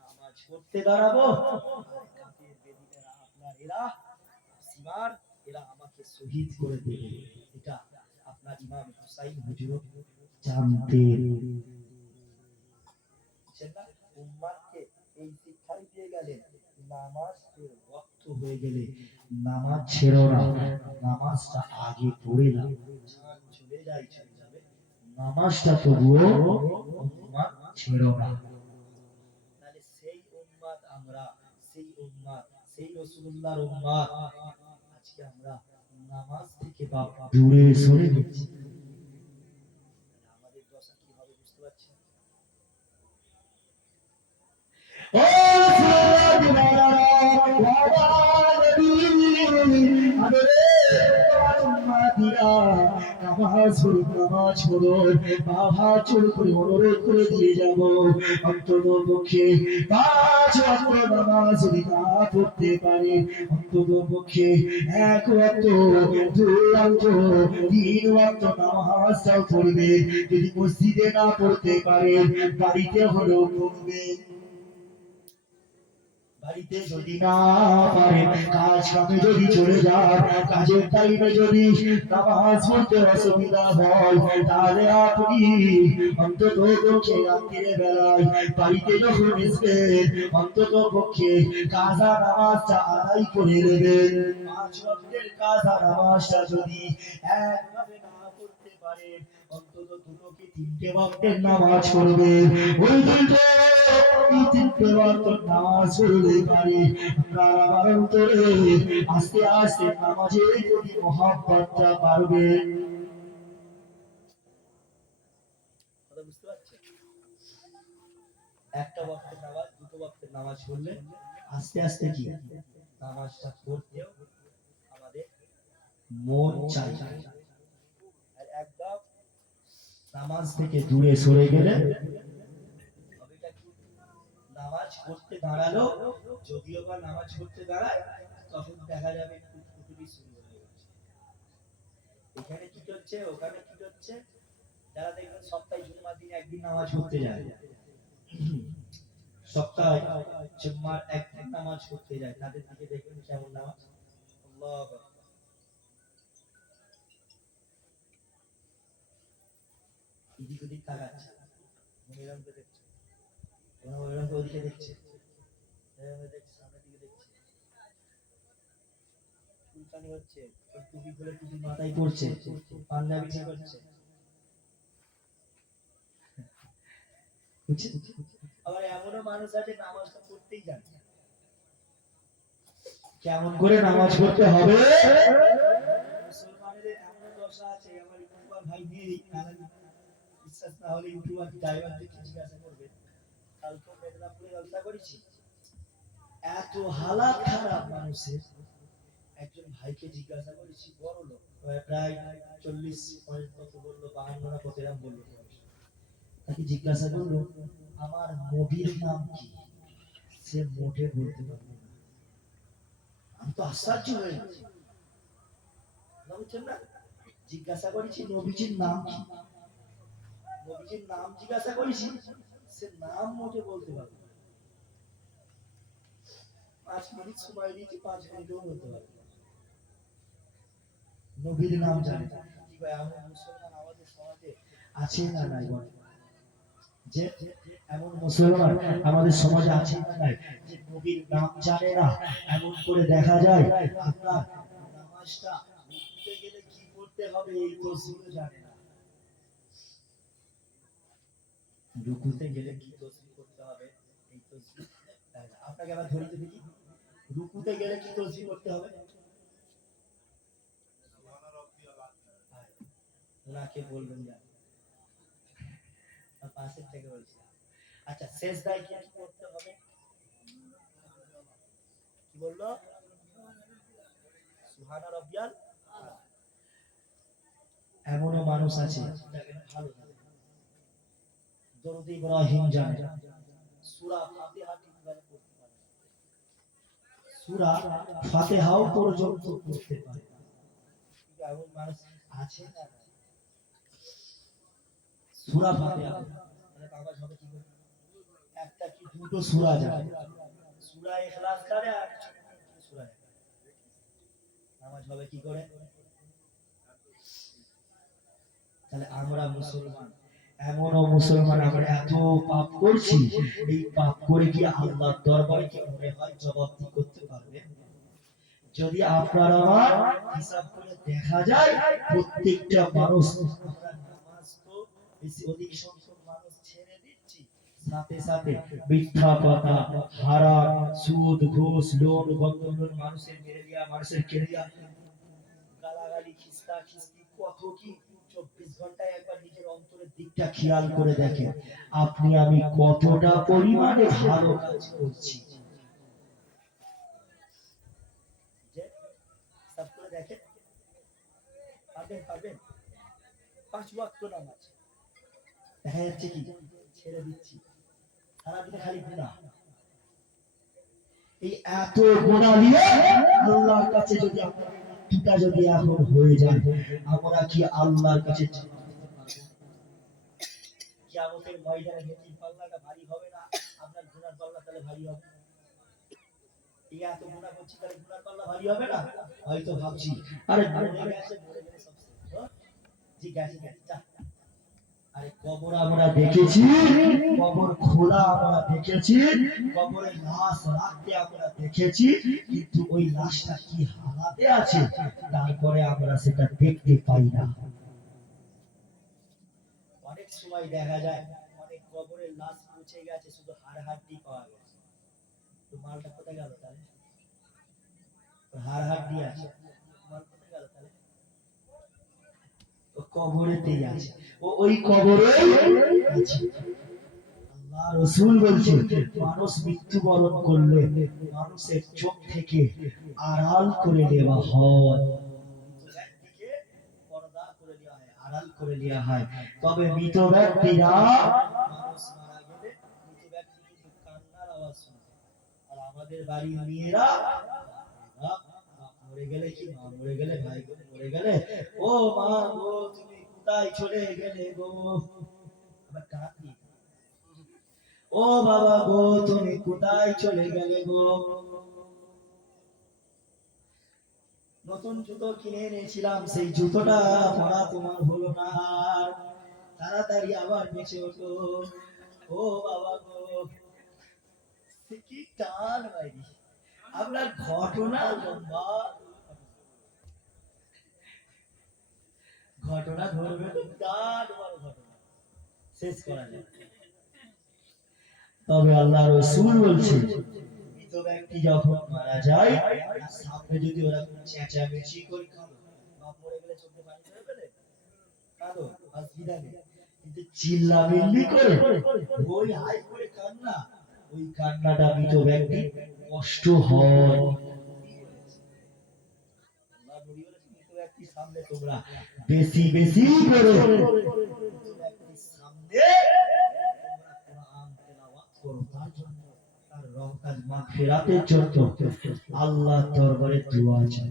নামাজ পড়তে দাঁড়াবো, কাফের বেদিনেরা আপনার এরা সীমার, এরা আমাকে শহীদ করে দেবে, এটা আপনার ইমাম হোসাইন হুজুরও জানতেন। উম্মাহকে এই শিক্ষাই দিয়ে গেলেন, নামাজের ওয়াক্ত হয়ে গেলে নামাজ ছেড়ো না, নামাজটা আগে পড়ে নাও, চলে যায় চলে যাবে, নামাজটা তবুও উম্মাহ ছেড়ো না। তাহলে সেই উম্মাহ আমরা, সেই উম্মাহ, সেই রাসূলুল্লাহর উম্মাহ, আজকে আমরা নামাজ থেকে দূরে সরে গেছি। আমাদের দশা কি হবে বুঝতে পারছেন? ও অনুরোধ করে দিয়ে যাব, অন্তত পক্ষে 5 ওয়াক্ত নামাজ যদি না পড়তে পারে, অন্তত পক্ষে 1 ওয়াক্ত, 2 ওয়াক্ত, 3 ওয়াক্ত নামাজটাও পড়বে। যদি মসজিদে না পড়তে পারে, বাড়িতে হলেও পড়বে। বাড়িতে যদি না পারে, কাজ কামে যদি চলে যায়, কাজের টাইমে যদি নামাজ পড়তে অসুবিধা হয়, তাহলে আপনি অন্তত পক্ষে রাত্রির বেলায় বাড়িতে যখন আসবেন, অন্তত পক্ষে কাজা নামাজটা আদায় করে নেবেন। 5 ওয়াক্তের কাজা নামাজটা যদি একভাবে না পড়তে পারেন, অন্তত 2 কি 3টে ওয়াক্তের নামাজ পড়বেন। ওই 3টে ওয়াক্তের নামাজ পড়লে পারে আপনার আমার অন্তরে আস্তে আস্তে নামাজের প্রতি মহব্বতটা বাড়বে। কথা বুঝতে পারছেন? একটা ওয়াক্তের নামাজ, 2টো ওয়াক্তের নামাজ পড়লে আস্তে আস্তে কি নামাজটা পড়তেও আমাদের মন চাই। আর একদম নামাজ থেকে দূরে সরে গেলে হবেটা কি? নামাজ পড়তে দাঁড়ালো, যদিও বা নামাজ পড়তে দাঁড়ায়, তখন দেখা যাবে কুটকুটি শুরু হয়ে গেছে। এখানে কি হচ্ছে, ওখানে কি হচ্ছে, যারা দেখবেন সপ্তাহে জুম্মার দিন একদিন নামাজ পড়তে যায়, সপ্তাহে জুম্মার একদিন নামাজ পড়তে যায়, তাদের দিকে দেখবেন কেমন নামাজ, আল্লাহু আকবার, এদিক ওদিক তাকাচ্ছে, মনিরাম কে দেখছে, মনিরাম কে ওদিকে দেখছে, দেখছে সামনের দিকে দেখছে, চুলকানি হচ্ছে, টুপি খুলে টুপি মাথায় পড়ছে, পাঞ্জাবি ঠিক করছে। আবার এমনও মানুষ আছে নামাজটা পড়তেই জানে না। কেমন করে নামাজ পড়তে হবে? মুসলমানদের এমন দশা আছে, আমার ইউটিউবার ভাই দিয়ে বিশ্বাস না হলে ইউটিউবার ড্রাইভারদেরকে জিজ্ঞাসা করবে, কালকে মেদিনীপুরে জলসা করেছি, এত হালাত খারাপ মানুষের, একজন ভাইকে জিজ্ঞাসা করেছি, বড় লোক, প্রায় 40 কত বললো, 52 না কত এরকম বললো, তাকে জিজ্ঞাসা করলো আমার নবীর নাম কি? সে মোটে বলতে পারবে না। আমি তো আশ্চর্য হয়ে গেছি, বুঝছেন না? জিজ্ঞাসা করেছি নবীজির নাম কি, নবীজির নাম জিজ্ঞাসা করেছি, সে নাম মোটে বলতে পারবে না। 5 মিনিট সময় দিয়েছি, 5 মিনিটও বলতে পারবে না। নবীর নাম জানে না। কি ভাই, এমন মুসলমান আমাদের সমাজে আছে না নাই বলে? যে এমন মুসলমান আমাদের সমাজে আছে না নাই যে নবীর নাম জানে না? এমন করে দেখা যায় আপনার নামাজটা রুকুতে গেলে কি করতে হবে এই তসবিহও জানে না। রুকুতে গেলে কি তসবিহ করতে হবে এই তসবিহ জানে না। আপনাকে আবার ধরিয়ে দেখি, রুকুতে গেলে কি তসবিহ করতে হবে? ওনাকে বলবেন না, পাশের থেকে বলছি। আচ্ছা, সেজদায় কি করতে হবে? কি বললো? সুবহানা রাব্বিয়াল। এমনও মানুষ আছে ভালো দরুদ ইব্রাহিম জানে, সূরা ফাতিহা ঠিকভাবে পড়তে পারে, সূরা ফাতিহাও পর্যন্ত পড়তে পারে। এমন মানুষ আছে না? সূরা ফাতিহা মানে বাবা সবে কি করে, একটা কি দুটো সূরা জানে, সূরা ইখলাস জানে আর সূরা নামাজ হবে কি করে? তাহলে আমরা মুসলমান, এমনও মুসলমান আমরা এত পাপ করছি, এই পাপ করে কি আল্লাহর দরবারে কি মনে হয় জবাবদি করতে পারবে? যদি আপনার আমার হিসাব করে দেখা যায়, প্রত্যেকটা মানুষ আমরা নামাজ তো বেশি অধিক সংখ্যক মানুষ ছেড়ে দিচ্ছি, সাথে সাথে মিথ্যা কথা, হারাম, সুদ, ঘুষ, লোন, বন্ধন, মানুষের মেরে দেওয়া, মানুষের কেড়ে দেওয়া, গালাগালি, খিস্তা খিস্তি, কত কি। 24 ঘন্টায় একবার নিজের অন্তরের দিকটা খেয়াল করে দেখেন, আপনি আমি কতটা পরিমাণে ভালো কাজ করছি। সব করে দেখেন, পাবেন পাবেন 5 ওয়াক্ত নামাজ দেখা যাচ্ছে কি ছেড়ে দিচ্ছি, সারাদিনে খালি গুনাহ। এই এত গুনাহ নিয়ে আল্লাহর কাছে যদি আপনার মৃত্যুটা যদি এখন হয়ে যায়, আমরা কি আল্লাহর কাছে কিয়ামতের ময়দানে নেকির পাল্লাটা ভারী হবে না? আপনার গুনার পাল্লা তাহলে ভারী হবে? এই এত গুনাহ করছি তাহলে গুনার পাল্লা ভারী হবে না? হয়তো ভাবছি আরে মরে গেছে, মরে গেলে সব শেষ, জি গেছে গেছে যা। আরে কবর আমরা দেখেছি, কবর খোলা আমরা দেখেছি, কবরে লাশ রাখতে আমরা দেখেছি, কিন্তু ওই লাশটা কি হালাতে আছে তারপরে আমরা সেটা দেখতে পাই না। অনেক সময় দেখা যায় অনেক কবরের লাশ পচে গেছে, শুধু হাড় হাড্ডি পাওয়া গেছে, তো মালটা কোথায় গেল তাহলে? হাড় হাড্ডি আছে, মাল কোথায় গেল তাহলে? কবরেতেই আছে, ওই কবরে আছে। আল্লাহ রাসূল বলছেন, মানুষ মৃত্যুবরণ করলে মানুষের চোখ থেকে আড়াল করে দেওয়া হয়, ব্যক্তিকে পর্দা করে দেওয়া হয়, আড়াল করে দেওয়া হয়। তবে মৃত ব্যক্তিরা, মানুষ মারা গেলে মৃত ব্যক্তি কিন্তু কান্নার আওয়াজ শোনে। আর আমাদের বাড়ির মেয়েরা মরে গেলে কি, মা মরে গেলে, ভাই মরে গেলে, ও মা গো তুমি কোথায় চলে গেলে গো, আবার কাঁদি, ও বাবা গো তুমি কোথায় চলে গেলে গো। নতুন জুতো কিনে এনেছিলাম, সেই জুতোটা পরা তোমার হলো না, তাড়াতাড়ি আবার বেঁচে ওঠো, ও বাবা গো। কি টান বাইরি, আপনার ঘটনা লম্বা, ঘটনা ধরবে তো বিরাট বড় ঘটনা, শেষ করা যায়। তবে আল্লাহ রাসূল বলছেন, মৃত ব্যক্তি যখন মারা যায়, সামনে যদি ওরা চেঁচামেচি করে কাঁদো, বাপ মরে গেলে চোখে পানি ছেড়ে ফেলে কাঁদো, অসুবিধা নেই, কিন্তু চিল্লামিল্লি করে ওই হাই করে কান্না, ওই কান্নাটা মৃত ব্যক্তি কষ্ট হয়। সামনে তোমরা বেশি বেশি করে সামনে কোরআন তেলাওয়াত করো, তার জন্য তার রহমত মাগফিরাতের জন্য আল্লাহর দরবারে দোয়া চাই।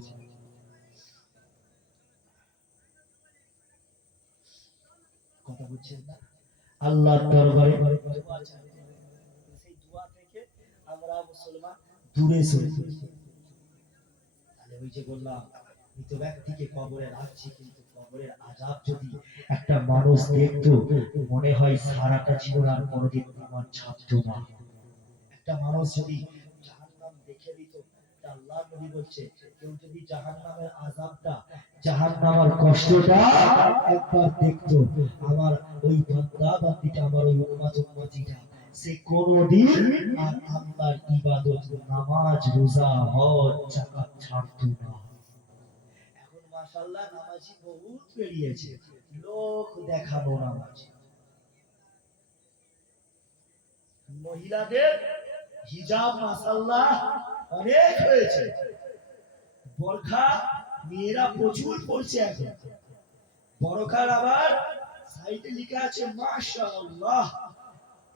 কথা বুঝছেন না? আল্লাহর দরবারে দোয়া চাই। সেই দোয়া থেকে আমরা মুসলমান দূরে সরে যাচ্ছি। তাহলে ওই যে বললাম মৃত ব্যক্তিকে কবরে রাখছি, কিন্তু কবরের আযাব যদি একটা মানুষ দেখতো, মনে হয় সারাটা জীবন আর কোনোদিন আমার ছাড়তো না। একটা মানুষ যদি জাহান্নাম দেখে নিত, আল্লাহ নবী বলছে, কেউ যদি জাহান্নামের আযাবটা, জাহান্নামের কষ্টটা একবার দেখতো, আমার ওই বান্দা বান্দীটা, আমার ওই উম্মত উম্মতিটা, সে কোনদিন আর আল্লাহর ইবাদত, নামাজ, রোজা, হজ, যাকাত ছাড়তো না। এখন মাশাআল্লাহ নামাজি বহুত বেরিয়েছে, লোক দেখানো নামাজি। মহিলাদের হিজাব মাশাআল্লাহ অনেক হয়েছে, বোরখা মেয়েরা প্রচুর পড়ছে এখন। বোরখার আবার সাইডে লেখা আছে মাশাআল্লাহ,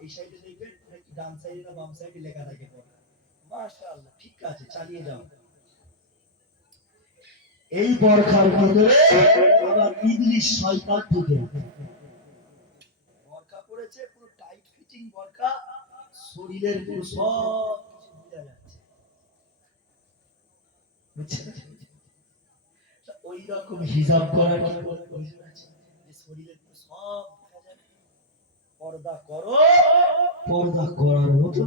এই সাইডে দেখবেন নাকি ডান সাইডে না বাম সাইডে লেখা থাকে মাশাআল্লাহ। ঠিক আছে, চালিয়ে যাও। এই বোরখার ভিতরে আবার ইবলিস শয়তান ঢুকে। বোরখা পড়েছে পুরো টাইট ফিটিং বোরখা, শরীরের পুরো সব কিছু বোঝা যাচ্ছে, বুঝছেন? ওই রকম হিজাব করার কি কোনো প্রয়োজন আছে যে শরীরের পুরো সব দেখা যাবে? পর্দা করো, পর্দা করার মতো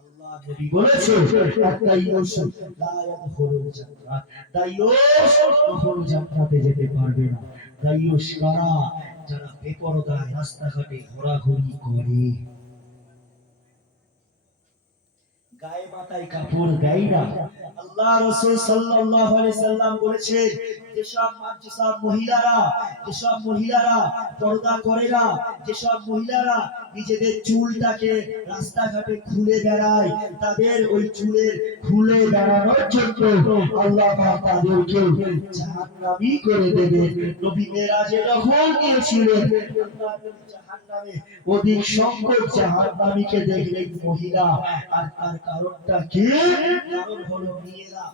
আল্লাহ নবী বলেছে, আত-তাইয়্যুস লা ইয়াদখুলুল জান্নাত, তাইয়্যুস কখনো জান্নাতে যেতে পারবে না। তাইয়্যুস কারা? যারা বেপরদায় রাস্তাঘাটে ঘোরাঘুরি করে, গায়ে মাথায় কাপড় দেয় না। আল্লাহ রাসূল সাল্লাল্লাহু আলাইহি সাল্লাম বলেছেন, যেসব মহিলারা পর্দা করে না, যেসব মহিলারা নিজেদের চুলটাকে রাস্তাঘাটে খুলে বেড়ায়, তাদের ওই চুলের খুলে বেড়ানোর জন্য আল্লাহ পাক তাদেরকে জাহান্নামী করে দেবে। নবী মেরাজে যখন গিয়েছিলেন, আল্লাহ নবী জাহান্নামে অধিক সংখ্যক জাহান্নামীকে দেখলেন মহিলা। আর তার কারণটা কি? কারণ হলো মেয়েরা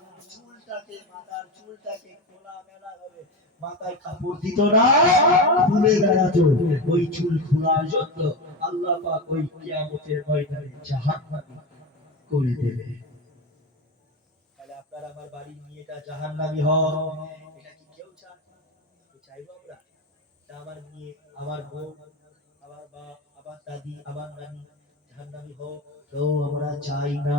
মাথার চুলটাকে খোলা মেলা হবে, মাথায় কাপড় দিত না, খুলে বেড়াতো। ওই চুল খোলার জন্য আল্লাহ পাক ওই কিয়ামতের ময়দানে জাহান্নামী করে দেবে। তাহলে আপনার আমার বাড়ির মেয়েটা জাহান্নামী হয়, এটা কি কেউ চায়? চাইবো আমরা? আমার মেয়ে, আমার বউ, আমার বাপ, আমার দাদি, আমার নানি জাহান্নামী হোক, তো আমরা চাই না।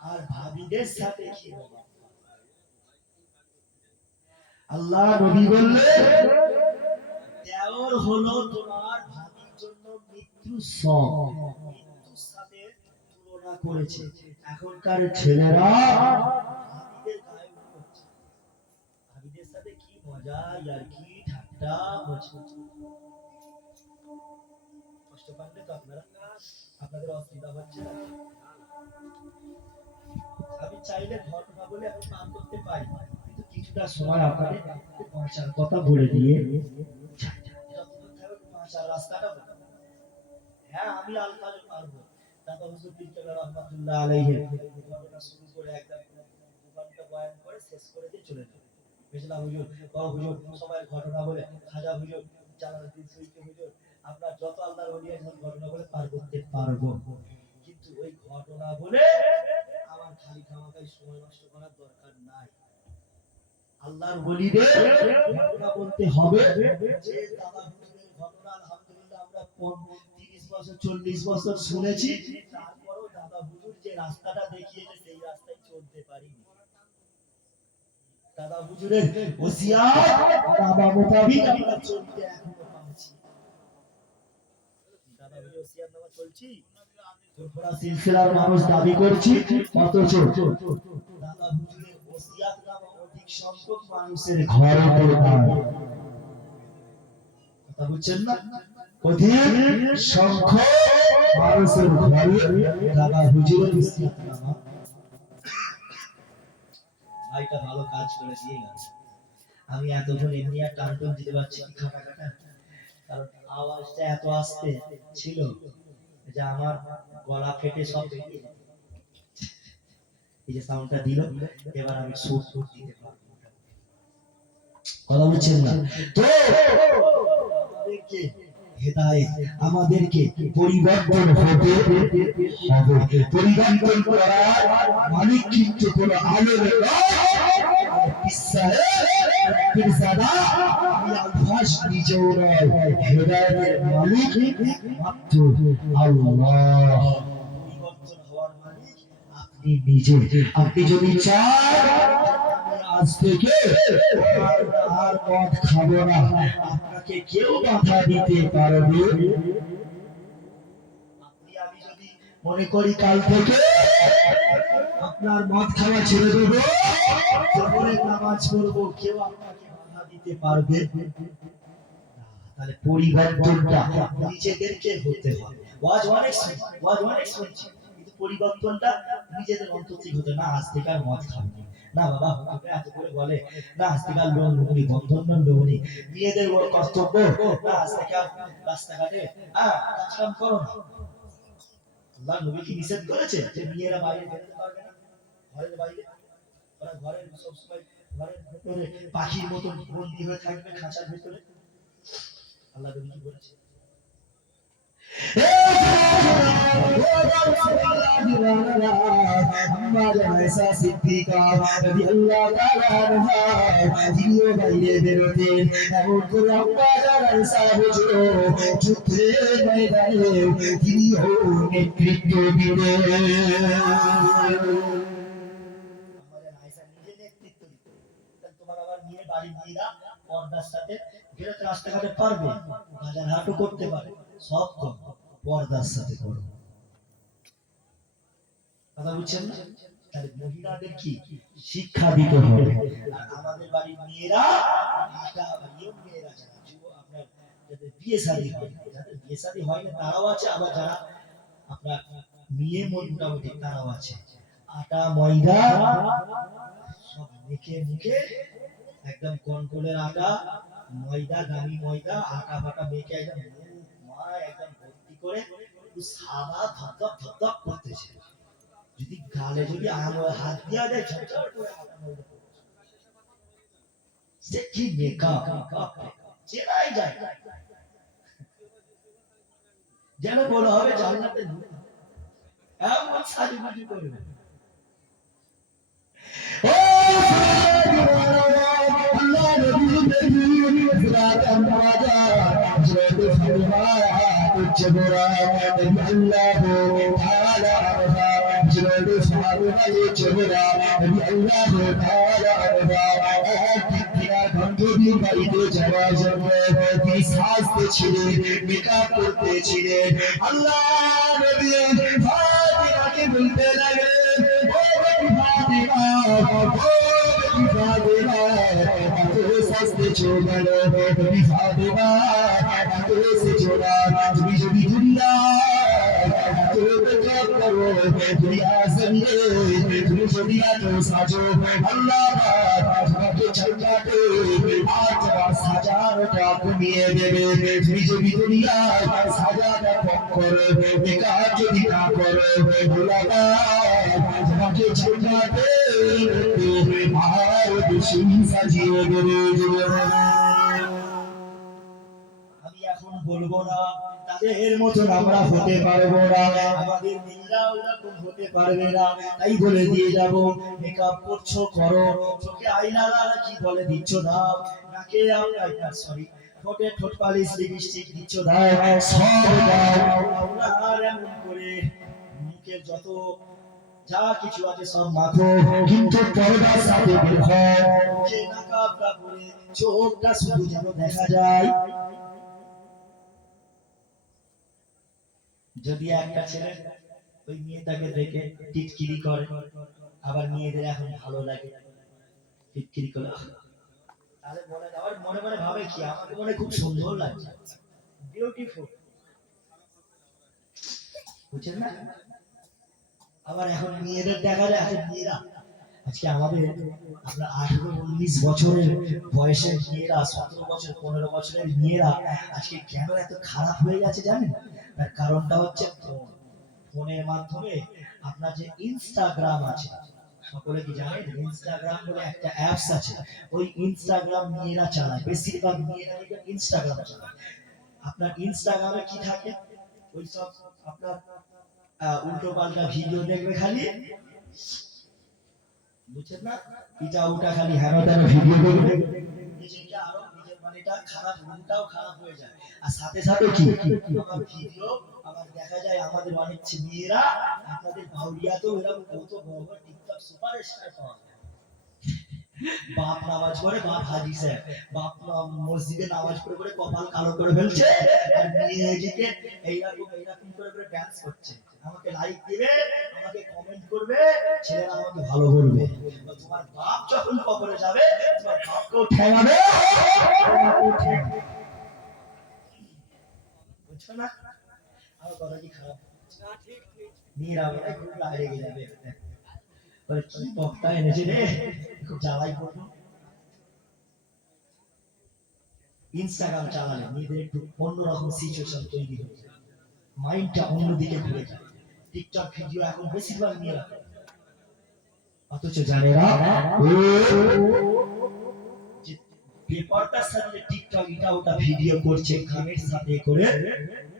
আর ভাবিদের সাথে কি হবে? আল্লাহ নবী বললেন, দেওর হলো তোমার ভাবির জন্য মৃত্যু সম, মৃত্যুর সাথে তুলনা করেছে। এখনকার ছেলেরা ভাবিদের গায়ে উঠছে, ভাবিদের সাথে কি মজা, ইয়ার্কি, ঠাট্টা হচ্ছে। কষ্ট পাননি তো আপনারা? আপনাদের অসুবিধা হচ্ছে না? আমি চাইলে ঘটনা বলে এখন পার করতে পারি, কিন্তু কিছুটা সময় আপনাদের বাঁচার কথা বলে দিয়ে বাঁচার রাস্তাটা বলে। হ্যাঁ, আমি আল কাজ পারবো। দাদা হুজুর পীর কেবলা রাহমাতুল্লাহ আলাইহি ঘটনা শুরু করে একদম 2 ঘন্টা বয়ান করে শেষ করে দিয়ে চলে যাবে। বুঝলাম হুজুর, বড় হুজুর সবাই ঘটনা বলে, খাজা হুজুর, জালালউদ্দিন সুইতি হুজুর, আমরা যত আল্লাহর ওলিয়ার ঘটনা বলে পার করতে পারবো, কিন্তু ওই ঘটনা বলে আমার খালি খামাখাই সময় নষ্ট করার দরকার নাই। আল্লাহর ওলিদের ঘটনা বলতে হবে। যে দাদা হুজুরের ঘটনা আলহামদুলিল্লাহ আমরা 30 বছর 40 বছর শুনেছি, তারপরেও দাদা হুজুর যে রাস্তাটা দেখিয়েছে সেই রাস্তায় চলতে পারিনি। দাদা হুজুরের ওসিয়াত বাবা মোতাবিক আমরা চলতে এখনো পারছি। দাদা হুজুর ওসিয়াত নামা চলছি, তোমরা সিলসিলার মানুষ দাবি করছি, অথচ দাদা হুজুরের ওসিয়াত নামা অধিক সংখ্যক মানুষের ঘরে পড়ে। কথা বুঝছেন না? অধিক সংখ্যক মানুষের ঘরে দাদা হুজুরের ওসিয়াত নামা। ভাইটা ভালো কাজ করে দিয়ে গেছে। আমি এতক্ষণ এমনি আর টানটন দিতে পারছি খাটা খাটা, কারণ আওয়াজটা এত আস্তে ছিল যে আমার গলা ফেটে সব বেরিয়ে যাবে। এই যে সাউন্ডটা দিল, এবার আমি সুর দিতে পারবো। কথা বলছেন না তো? আমাদেরকে হেদায়েত, আমাদেরকে পরিবর্তন হতে হবে। পরিবর্তন করার মালিক কিন্তু কোন আলেম নয়, নিজেও নয়, হেদায়েতের মালিক একমাত্র আল্লাহ। পরিবর্তন হওয়ার মালিক আপনি নিজে। আপনি যদি চান আজ থেকে আর মদ খাবো না, আপনাকে কেউ বাধা দিতে পারবে? আপনি আমি যদি মনে করি কাল থেকে আপনার মদ খাওয়া ছেড়ে দেবো, জোহরের নামাজ পড়বো, কেউ আপনাকে বাধা দিতে পারবে? তাহলে পরিবর্তনটা নিজেদেরকে হতে হবে। ওয়াজ অনেক শুনছি, কিন্তু পরিবর্তনটা নিজেদের অন্তর থেকে হতে। না আজ থেকে আর মদ খাবো না বাবা, এত করে বলে না আজ থেকে আর লোন লুবনি, বন্ধন লুবনি, মেয়েদের কর্তব্য না আজ থেকে আর রাস্তাঘাটে কাজ করো না। আল্লাহ নবী কি নিষেধ করেছে যে মেয়েরা বাইরে বেরোতে পারবে না? ঘরের বাইরে ওরা ঘরের সবসময় ঘরের ভেতরে পাখির মতো বন্দী হয়ে থাকবে খাঁচার ভেতরে? আল্লাহ নবী কি বলেছে? বাইরে বেরোতেন, এমন করে যুদ্ধের ময়দানে তিনিও নেতৃত্ব দিলেন। তোমার আবার নিয়ে বাড়ি মেয়েরা পর্দার সাথে বেরোতে রাস্তাঘাটে পারবে, বাজার হাটও করতে পারে, সব পর্দার সাথে করো। কথা বুঝছেন না? তাহলে মহিলাদের কি শিক্ষা দিতে হবে। আর আমাদের বাড়ির মেয়েরা, মেয়েরা যারা আপনার যাদের বিয়ে শাদী হয়, যাদের বিয়ে শাদী হয় না তারাও আছে, আবার যারা আপনার মেয়ে মোটামুটি তারাও আছে, আটা ময়দা সব মেখে মুখে একদম কন্ট্রোলের আটা ময়দা, দামি ময়দা, আটা ফাটা মেখে একদম মা একদম ভর্তি করে সাদা ধপধপ ধপধপ করতেছে। যদি গালে যদি হাত দিয়া যায় সে কি মেকআপ চেনাই যায়, যেন বলা হবে জান্নাতে এমন সাজুগুজু করবে। মেকআপ করতেছিলেন, আল্লাহ নবী ফাতিমাকে বলতে লাগলেন, ও ফাতিমা, ও ফাতিমা, এত সাজতেছো কেন? ফাতিমা, এত সেছো না, তুমি যদি দুনিয়া তুমি যদি এত সাজো, আল্লাহ তোমাকে ছাড়াতে আর তোমার সাজানোটা কমিয়ে দেবে। তুমি যদি দুনিয়ায় সাজাটা কম করো, বেকার যদি না করো, তোমাকে ছাড়াতে আর বেশি সাজিয়ে দেবে। আমি এখন বলবো না তাদের মতন আমরা হতে পারবো না, আমাদের মেয়েরাও এরকম হতে পারবে না, তাই বলে দিয়ে যাব মেকআপ করছো করো, চোখে আইলাইনার কি বলে দিচ্ছ দাও, নাকে আইলাইনার সরি ঠোঁটে ঠোঁট পালিশ লিপস্টিক দিচ্ছ দাও, সব দাও। আর এমন করে মুখের যত যা কিছু আছে সব মাখো, কিন্তু পর্দার সাথে বের হয়, মুখে নাকাবটা পরে চোখটা শুধু যেন দেখা যায়। যদি একটা ছেলে ওই মেয়েটাকে দেখে টিটকিরি করে, আবার মেয়েদের এখন ভালো লাগে টিটকিরি করে, তাহলে বলে আবার মনে মনে ভাবে কি আমাকে মনে খুব সুন্দর লাগছে, বিউটিফুল, বুঝছেন না? আবার এখন মেয়েদের দেখা যায়, এখন মেয়েরা আজকে আমাদের আমরা 18-19 বছরের বয়সের মেয়েরা, 17 বছর 15 বছরের মেয়েরা আজকে কেন এত খারাপ হয়ে গেছে জানেন? তার কারণটা হচ্ছে ফোনের মাধ্যমে আপনার যে ইনস্টাগ্রাম আছে, সকলে কি জানেন ইনস্টাগ্রাম বলে একটা অ্যাপস আছে, ওই ইনস্টাগ্রাম মেয়েরা চালায়, বেশিরভাগ মেয়েরা ইনস্টাগ্রাম চালায়। আপনার ইনস্টাগ্রামে কি থাকে, ওই সব আপনার উল্টো পাল্টা ভিডিও দেখবে খালি, বুঝছেন না, এটা ওটা খালি হেন তেন ভিডিও দেখবে, নিজেকে আরো নিজের মানেটা খারাপ, মনটাও খারাপ হয়ে যায়। আর সাথে সাথে কি আমার ভিডিও আবার দেখা যায় আমাদের অনেক মেয়েরা আপনাদের ভাউরিয়াতেও এরকম কত বড় বড় টিকটক সুপারস্টার পাওয়া যায়। বাপ নামাজ পড়ে, বাপ হাজি সাহেব, বাপ মসজিদে নামাজ পড়ে পড়ে কপাল কালো করে ফেলছে, আর মেয়ে এদিকে এইরকম এইরকম করে করে ডান্স করছে, আমাকে লাইক দিবে, আমাকে কমেন্ট করবে, ছেলেরা আমাকে ভালো বলবে। তোমার বাপ যখন কবরে যাবে তোমার বাপকেও ঠেঙাবে, বুঝছো না? আমার কথা কি খারাপ? মেয়েরা খুব রেগে যাবে, কি বক্তা এনেছে রে, খুব জ্বালাই করবো। ইনস্টাগ্রাম চালালে মেয়েদের একটু অন্যরকম সিচুয়েশন তৈরি হয়ে যায়, মাইন্ডটা অন্যদিকে ঘুরে যায়। টিকটক ভিডিও এখন বেশিরভাগ মেয়েরা, অথচ জানে না যে পেপারটার সাথে টিকটক এটা ওটা ভিডিও করছে গানের সাথে করে,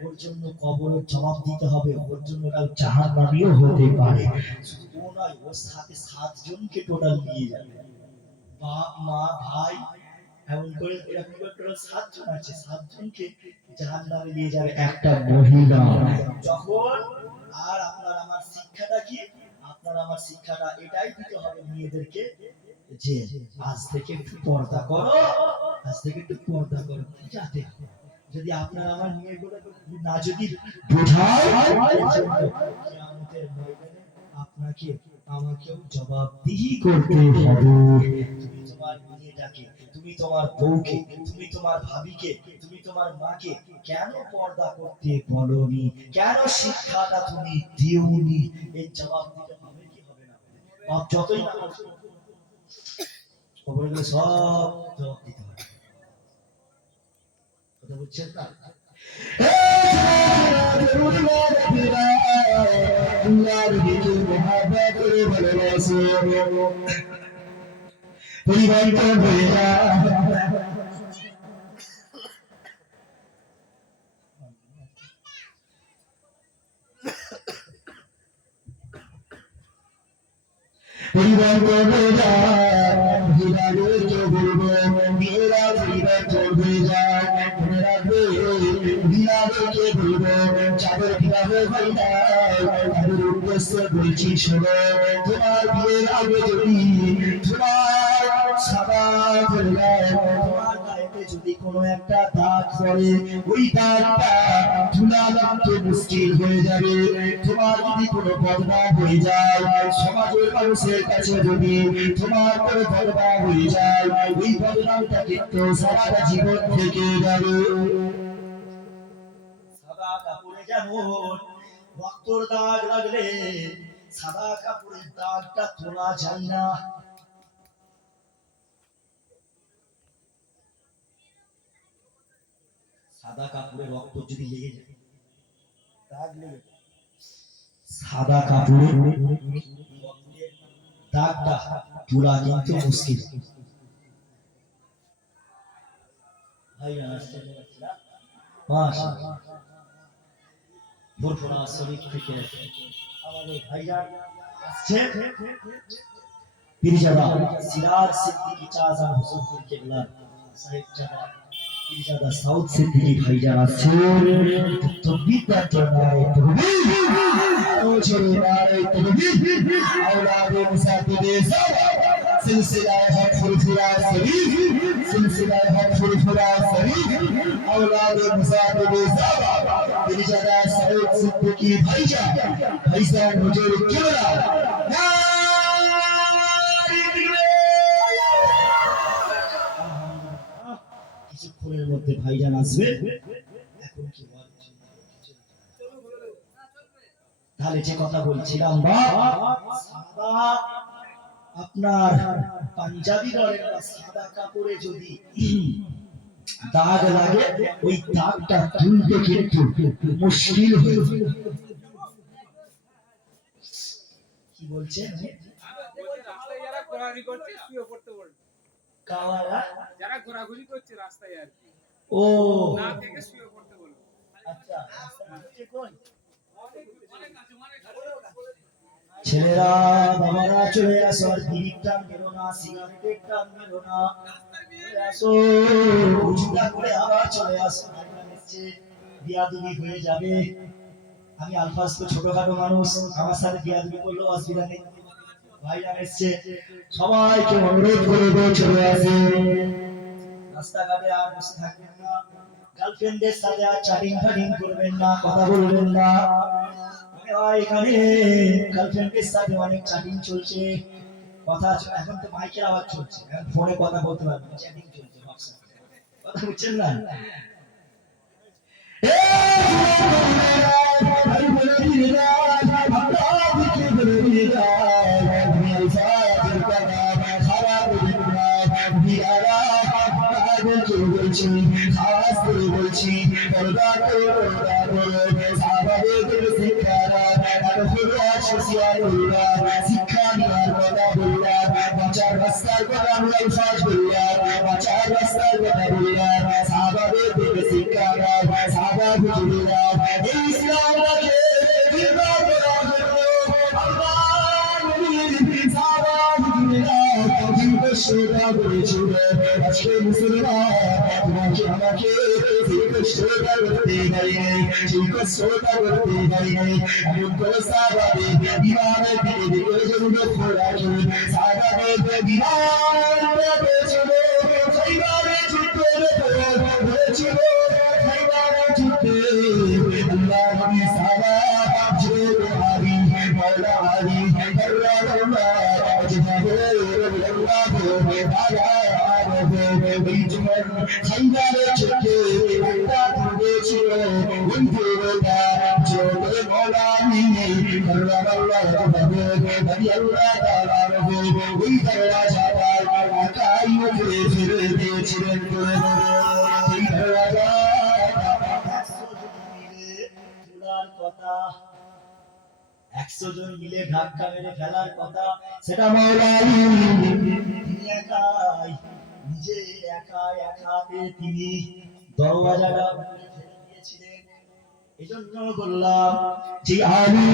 ওর জন্য কবরের জবাব দিতে হবে, ওর জন্য কাল জাহান্নামীও হতে পারে। শুধু ও নয়, ওর সাথে 7 জনকে টোটাল নিয়ে যাবে, বাপ মা ভাই, এমন করে এরকম করে টোটাল 7 জন আছে, 7 জনকে জাহান্নামে নিয়ে যাবে একটা মহিলা। যখন আর আপনার আমার শিক্ষাটা কি, আপনার আমার শিক্ষাটা এটাই দিতে হবে মেয়েদেরকে, যে আজ থেকে একটু পর্দা করো, আজ থেকে একটু পর্দা করো, যাতে যদি আপনার আমার মেয়েগুলো না যদি বোঝায়, কিয়ামতের ময়দানে আপনাকে আমাকেও জবাবদিহি করতে হবে। তুমি তোমার মেয়েটাকে, তুমি তোমার বউকে, তুমি তোমার ভাবিকে, তুমি তোমার মাকে কেন পর্দা করতে বলনি, কেন শিক্ষাটা তুমি দিওনি, এই জবাব দিতে হবে কি হবে না? বাপ যতই না খবর গেলে সব জবাব দিতে হবে, কথা বুঝছেন না? পরিবর্তন হয়ে যায়, পরিবর্তন হয়ে যায়, বিরাগের চোখের মেয়েরা পরিবর্তন হয়ে যায়, মনে রাখবে বিরাগকে বলবো চাঁদের বিবাহ হয় না, তাদের উদ্দেশ্য বলছি শোনো, তোমার বিয়ের আগে যদি তোমার সাদা পরিবার, তোমার গায়েতে যদি কোনো একটা দাগ পড়ে, ওই দাগটা ধুলা লাগতে মুশকিল হয়ে যাবে। তোমার যদি কোনো বদনাম হয়ে যায়, সমাজের মানুষের কাছে যদি তোমার কোনো বদনাম হয়ে যায়, ওই বদনামটা কিন্তু সারাটা জীবন থেকে যাবে। সাদা কাপড়ে যেমন রক্তর দাগ লাগলে সাদা কাপড়ের দাগটা তোলা যায় না, সাদা কাপড়ে রক্ত যদি লেগে যায়, দাগ লেগে যায়, সাদা কাপড়ে দাগটা তোলা কিন্তু মুশকিল। ভাইরা আসছেন মাশাআল্লাহ, ফুরফুরা শরীফ থেকে আমাদের ভাইরা আসছেন, পীরজাদা সিরাজ সিদ্দিকী চাচা হুজুর কেবলা সাহেব জাদা, পীরজাদা সাউদ সিদ্দিকী ভাইজান আসছেন, তাকবীর দাও নারে তাকবীর, ও জোরে নারে তাকবীর, আওলাদে মুসাফিরে সিলসিলায়ে হক ফুরফুরা শরীফ, সিলসিলায়ে হক ফুরফুরা শরীফ, আওলাদে মুসাফিরে পীরজাদা সাউদ সিদ্দিকী ভাইজান, ভাইজান হুজুর কেবলা কিছুক্ষণের মধ্যে ভাইজান আসবে। এখন কি তাহলে যে কথা বলছিলাম, আপনার পাঞ্জাবি দলের সাদা কাপড়ে যদি দাগ লাগে, ওই দাগটা তুলতে কিন্তু মুশকিল হয়ে যায়। কি বলছেন? যারা ঘোরাঘুরি করছে রাস্তায় আর কি, ও না থেকে শুয়ে পড়তে বলবো। আচ্ছা, ছেলেরা বাবারা চলে আসো, আর বিড়ির টান মেরো না, সিগারেটের টান মেরো না, আসো উঁচুটা করে আবার চলে আসো। বিয়াদুবি হয়ে যাবে। আমি আলফাজ তো ছোটখাটো মানুষ, আমার সাথে বিয়াদুবি করলেও অসুবিধা নেই। ভাইজান এসছে, সবাইকে অনুরোধ করে চলে আসে। রাস্তাঘাটে আর বসে থাকবেন না, গার্লফ্রেন্ডের সাথে আর চ্যাটিং ফ্যাটিং করবেন না, কথা বলবেন না। এখানে গার্লফ্রেন্ডের সাথে অনেক চ্যাটিং চলছে, কথা এখন তো মাইকের আওয়াজ চলছে, এখন ফোনে কথা বলতে পারবেন, চ্যাটিং চলছে, কথা বুঝছেন না? শিক্ষা নেওয়ার কথা বললাম, বাঁচার রাস্তার কথা আমরা আলফাজ বললাম, বাঁচার রাস্তার কথা বললাম, সাহাবাদের থেকে শিক্ষা নেওয়া, সাহাবা হুজুরেরা এই ইসলামটাকে বিভাগ করার জন্য আল্লাহ নবীর সাহাবা হুজুরেরা যে কষ্টটা করেছিল, আজকে মুসলমান তোমাকে আমাকে সেই কষ্টটা করতে পারি নাই, সেই কষ্টটা করতে পারি নাই। এমন করে সাহাবাদের ইমানের দিকে দিকে যেগুলো লক্ষ্য রাখি, সাহাবাদের ইমানটা পেয়েছিল, সেইভাবে যুদ্ধে হয়েছিল, সেইভাবে যুদ্ধে আল্লাহ নবী সাহাবা যে আলী মাওলা আলী আল্লাহ যেভাবে খাইবারের চোখে একটা তুলেছিল, ওই দেবতা জোরে মৌলানি আল্লাহ ওই দরওয়াজাটার একাই উপরে ফিরে দিয়েছিলেন করে এই দরওয়াজা কথা 100 জন মিলে ধাক্কা মেরে ফেলার কথা, সেটা মাওলানা তিনি একাই, নিজে একা এক হাতে তিনি দরওয়াজাটা খুলে ফেলে দিয়েছিলেন। এজন্য বললাম যে আলী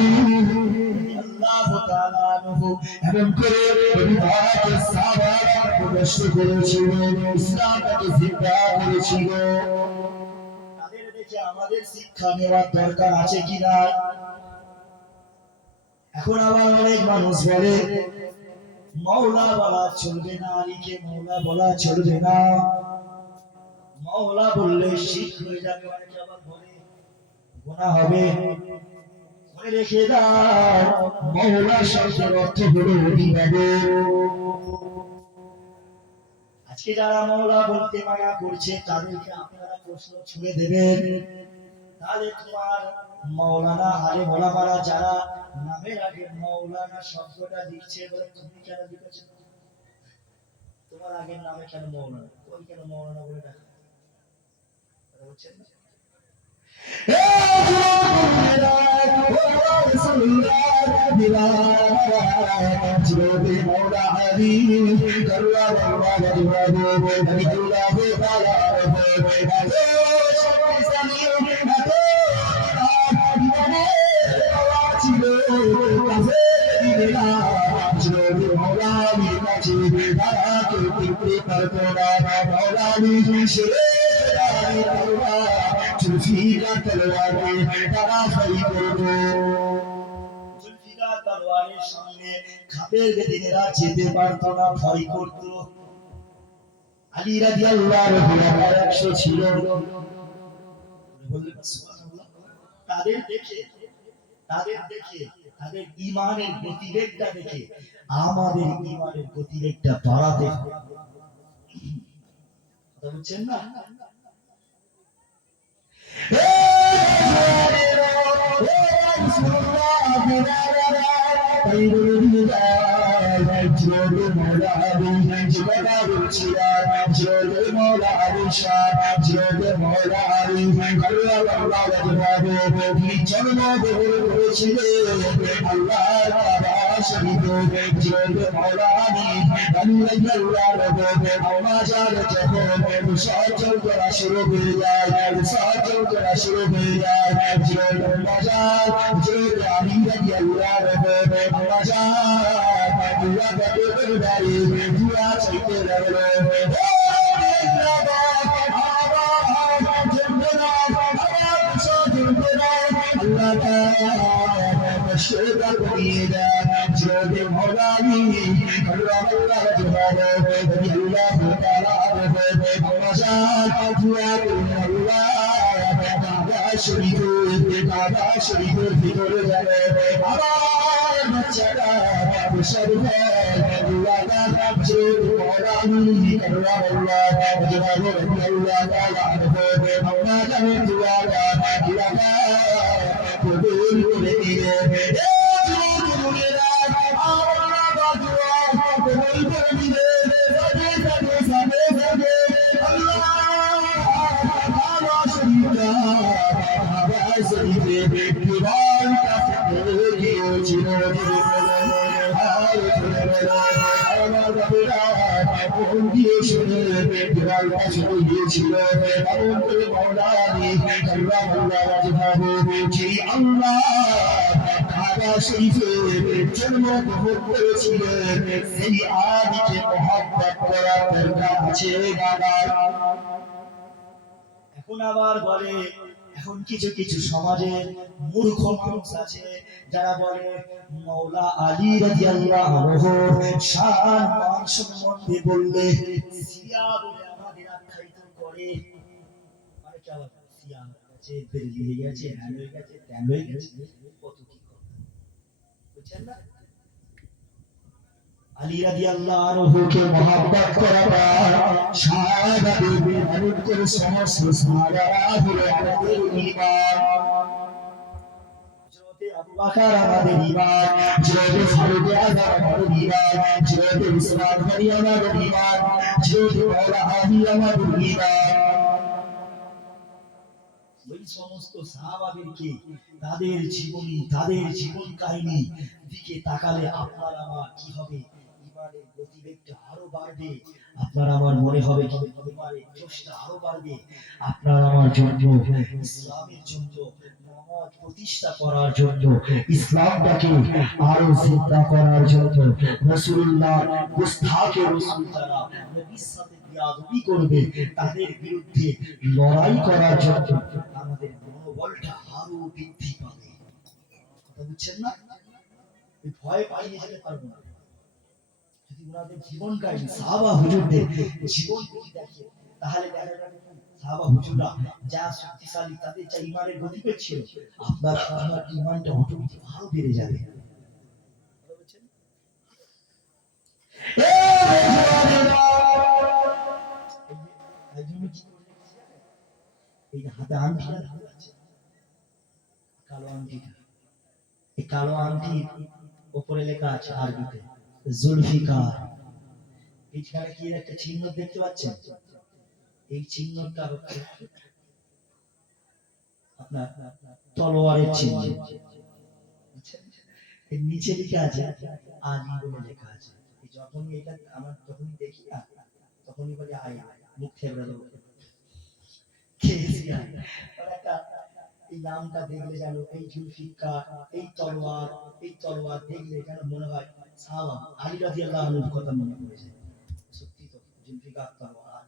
আল্লাহু তাআলা আনহু এমন করে বিবাহকে সাহাবারা প্রবেশ করেছিল, ইসলামকে জিন্দা করেছিল। তাদের দেখে আমাদের শিক্ষা নেওয়ার দরকার আছে কি না? এখন আবার অনেক মানুষ বলে মৌলা বলা চলবে না, আলীকে মৌলা বলা চলবে না, মৌলা বললে শিরক হয়ে যাবে, অনেকে আবার বলে গুনাহ হবে। মনে রেখে দাও মৌলা শব্দের অর্থ হলো অভিভাবক। আজকে যারা মৌলা বলতে মানা করছে তাদেরকে আপনারা প্রশ্ন ছুঁড়ে দেবেন, তাহলে তোমার মাওলানা আলেম ওলামারা যারা নামের আগে মাওলানা শব্দটা লিখছে বলে তুমি কেন লিখেছো? তোমার আগের নামে কেন মাওলানা, তুমি কেন মাওলানা বলে ডাকো? বুঝছেন না? তলোয়ারের সামনে খাপের বেদিনেরা যেতে পারত না, ভয় করত। আলী রাদিয়াল্লাহু আনহু 100 ছিল, তাদের দেখে তাদের ঈমানের গতিবেগটা দেখে আমাদের ঈমানের গতিবেগটা বাড়াতে হবে। কথা বুঝছেন না? করেছিলেন হযরত মাওলা আলী শাহ হযরত মাওলা আলী কাররামাল্লাহু ওয়াজহাহু তিনি জন্মগ্রহণ করেছিলেন আল্লাহর কাবা শরীফে হযরত মাওলা আলী রাদিয়াল্লাহু আমাজার যখন মুসাফির করা শুরু হয়ে যায় মুসাফির করা শুরু হয়ে যায় হযরত মাজার হযরত আলী রাদিয়াল্লাহু আমাজার দুয়া করতে দাঁড়ি দুয়া চাইতে লাগলো الشيطان بيدا جود مولاني كرم الله جلاله رضي الله تعالى عنه ومشاء أجواد الله كعبة شريف كعبة شريف في كل جبل আমার বাচ্চারা মুশারফে আল্লাহ জود مولاني كرم الله جلاله رضي الله تعالى عنه আমরা জানি দুয়ারা ইলাহা কবুল করে দিলে জন্মগ্রহণ করেছিলেন সেই আলীকে মহব্বত করার দরকার আছে দাদা। এখন আবার বলে এখন কিছু কিছু সমাজে মূর্খ মানুষ আছে যারা বলে মাওলা আলী রাদিয়াল্লাহু আনহু শান মান সম্বন্ধে বললে সিয়া বলে আমাদের আখ্যায়িত করে মানে কি আবার সিয়া আছে বেরিয়ে হয়ে গেছে হ্যাঁ হয়ে গেছে ট্যান হয়ে গেছে কত কি বুঝছেন না আলী রাদিয়াল্লাহু আনহু কে মহব্বত করাটা সাহাবাদের বিধান করে সমস্ত সাহাবারা হলো আমাদের ঈমান হযরত আবু বকর আমাদের ঈমান হযরত ফারুক আযম আমাদের ঈমান হযরত উসমান গনি আমাদের ঈমান হযরত মাওলা আলী আমাদের ঈমান ওই সমস্ত সাহাবাদেরকে তাদের জীবনী তাদের জীবন কাহিনী দিকে তাকালে আপনার আমার কি হবে ইমানের গতিবেগটা আরো বাড়বে আপনার আমার মনে হবে কি ইমানের জোশটা আরো বাড়বে আপনার আমার জন্য ইসলামের জন্য নামাজ প্রতিষ্ঠা করার জন্য ইসলামটাকে আরো জিন্দা করার জন্য রাসূলুল্লাহ গুস্তাখে রাসূল যারা নবীর সাথে বিয়াদবি করবে তাদের বিরুদ্ধে লড়াই করার জন্য আমাদের মনোবলটা আরো বৃদ্ধি পাবে কথা বুঝছেন না এই ভয় পালিয়ে যেতে পারবো না যদি ওনাদের জীবন কাহিনী সাহাবা হুজুরদের জীবন যদি দেখে তাহলে দেখা যাবে সাহাবা হুজুররা যা শক্তিশালী তাদের যা ইমানের গতিবেগ ছিল আপনার আমার ইমানটা অটোমেটিক আরো বেড়ে যাবে এই হাতে আংটি আছে কালো আংটিটা এই কালো আংটির উপরে লেখা আছে আরবিতে জুলফিকার এখানে কি একটা চিহ্ন দেখতে পাচ্ছেন এই চিহ্নটা হচ্ছে আপনার তলোয়ারের চিহ্ন এর নিচে লেখা আছে আলী বলে লেখা আছে যখনই এটা আমরা যখনই দেখি না তখনই বলি আয় মুখ থেবড়ে দেবো এই নামটা দেখলে যেন এই জুলফিকার এই তলোয়ার দেখলে যেন মনে হয় সাহাবা আলী রাদিয়াল্লাহু আনহুর কথা মনে পড়ে যায় সত্যি তো জুলফিকার তলোয়ার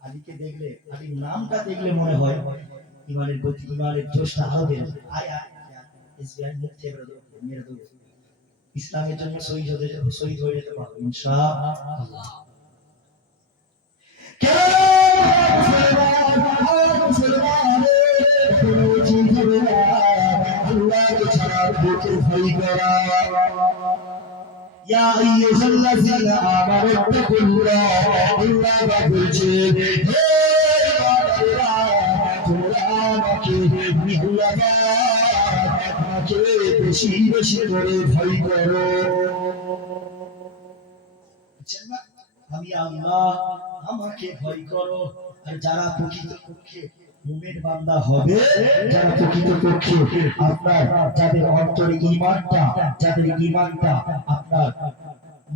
আলীকে দেখলে আলীর নামটা দেখলে মনে হয় ইমানের গতি ইমানের জোশটা আরো বেড়ে যায় আয় ইসলাম মুখ থেবড়ে দেবো মেরে দেবো ইসলামের জন্য শহীদ হয়ে যেতে পারবো ইনশাআল্লাহ يا أيها الذين آمنوا اتقوا الله الله بقولছে হে বান্দারা তোমরা আমাকে আমাকে বেশি বেশি করে ভয় করো আমি আল্লাহ, আমাকে ভয় করো। আর যারা প্রকৃতপক্ষে মুমিন বান্দা হবে, যারা প্রকৃতপক্ষে আপনার যাদের অন্তরে ঈমানটা, যাদের ঈমানটা আপনার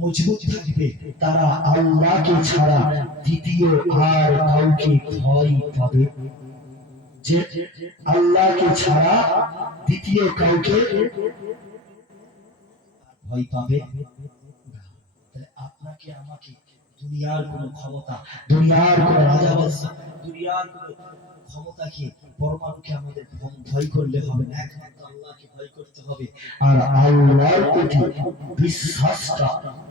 মজবুত থাকবে, তারা আল্লাহকে ছাড়া দ্বিতীয় আর কাউকে ভয় পাবে, যে আল্লাহকে ছাড়া দ্বিতীয় কাউকে ভয় পাবে না। তাহলে আপনাকে আমাকে দুনিয়ার কোন ক্ষমতা, দুনিয়ার কোন রাজা বাদশা, দুনিয়ার কোন ক্ষমতাকে, পরমাণুকে আমাদের ভয় করলে হবে না, একমাত্র আল্লাহকে ভয় করতে হবে। আর আল্লাহর প্রতি বিশ্বাসটা রাখতে হবে।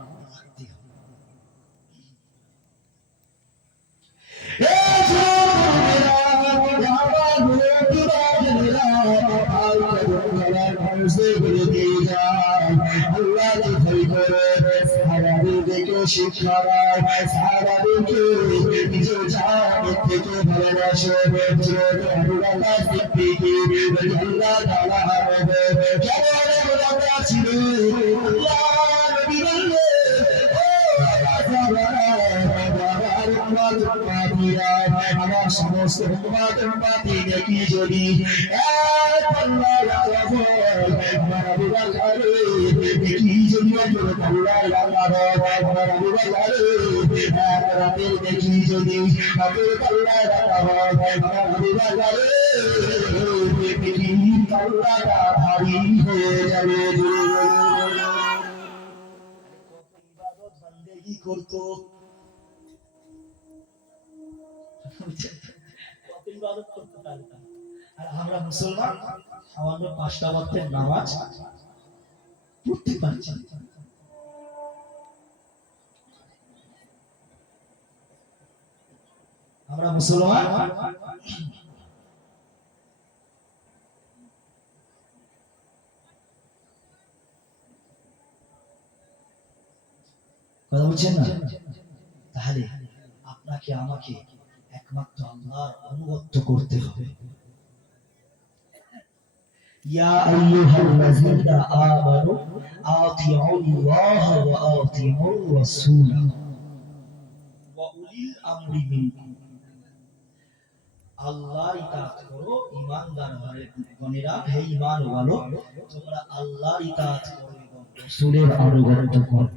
শিক্ষা দেয়, সাহাবাদেরকে নিজের জানের থেকে ভালোবাসে। আল্লাহ সিদ্দিকী রাদিয়াল্লাহু তাআলা আনহু কেমন মুনাফিক ছিলেন, আল্লাহ নবী বললেন, আমার সমস্ত উম্মত উম্মতি দেখি যদি এক আল্লাহর আমার আবু বকর দেখি যদি আল্লাহর আমার আবু বকর এক রাতের দেখি যদি আল্লাহর আমার আবু বকর দেখি আল্লাহটা ভারী হয়ে যাবে। ইবাদত বন্দেগি করতো, কত ইবাদত করতে পারতাম। আর আমরা মুসলমান আমাদের 5টা ওয়াক্তের নামাজ পড়তে পারছি না। আমরা মুসলমান কথা বলছেন না? তাহলে আপনাকে আমাকে একমাত্র আল্লাহর অনুগত করতে হবে। ইয়া আইয়ুহাল্লাযীনা আমানু আতিউল্লাহ ওয়া আতিউর রাসূল ওয়া উলিল আমরি মিনকুম। আল্লাহর ইতাআত করো ঈমানদার গণেরা, হে ঈমানওয়ালো, তোমরা আল্লাহর ইতাআত করো এবং রাসূলের অনুগত করো।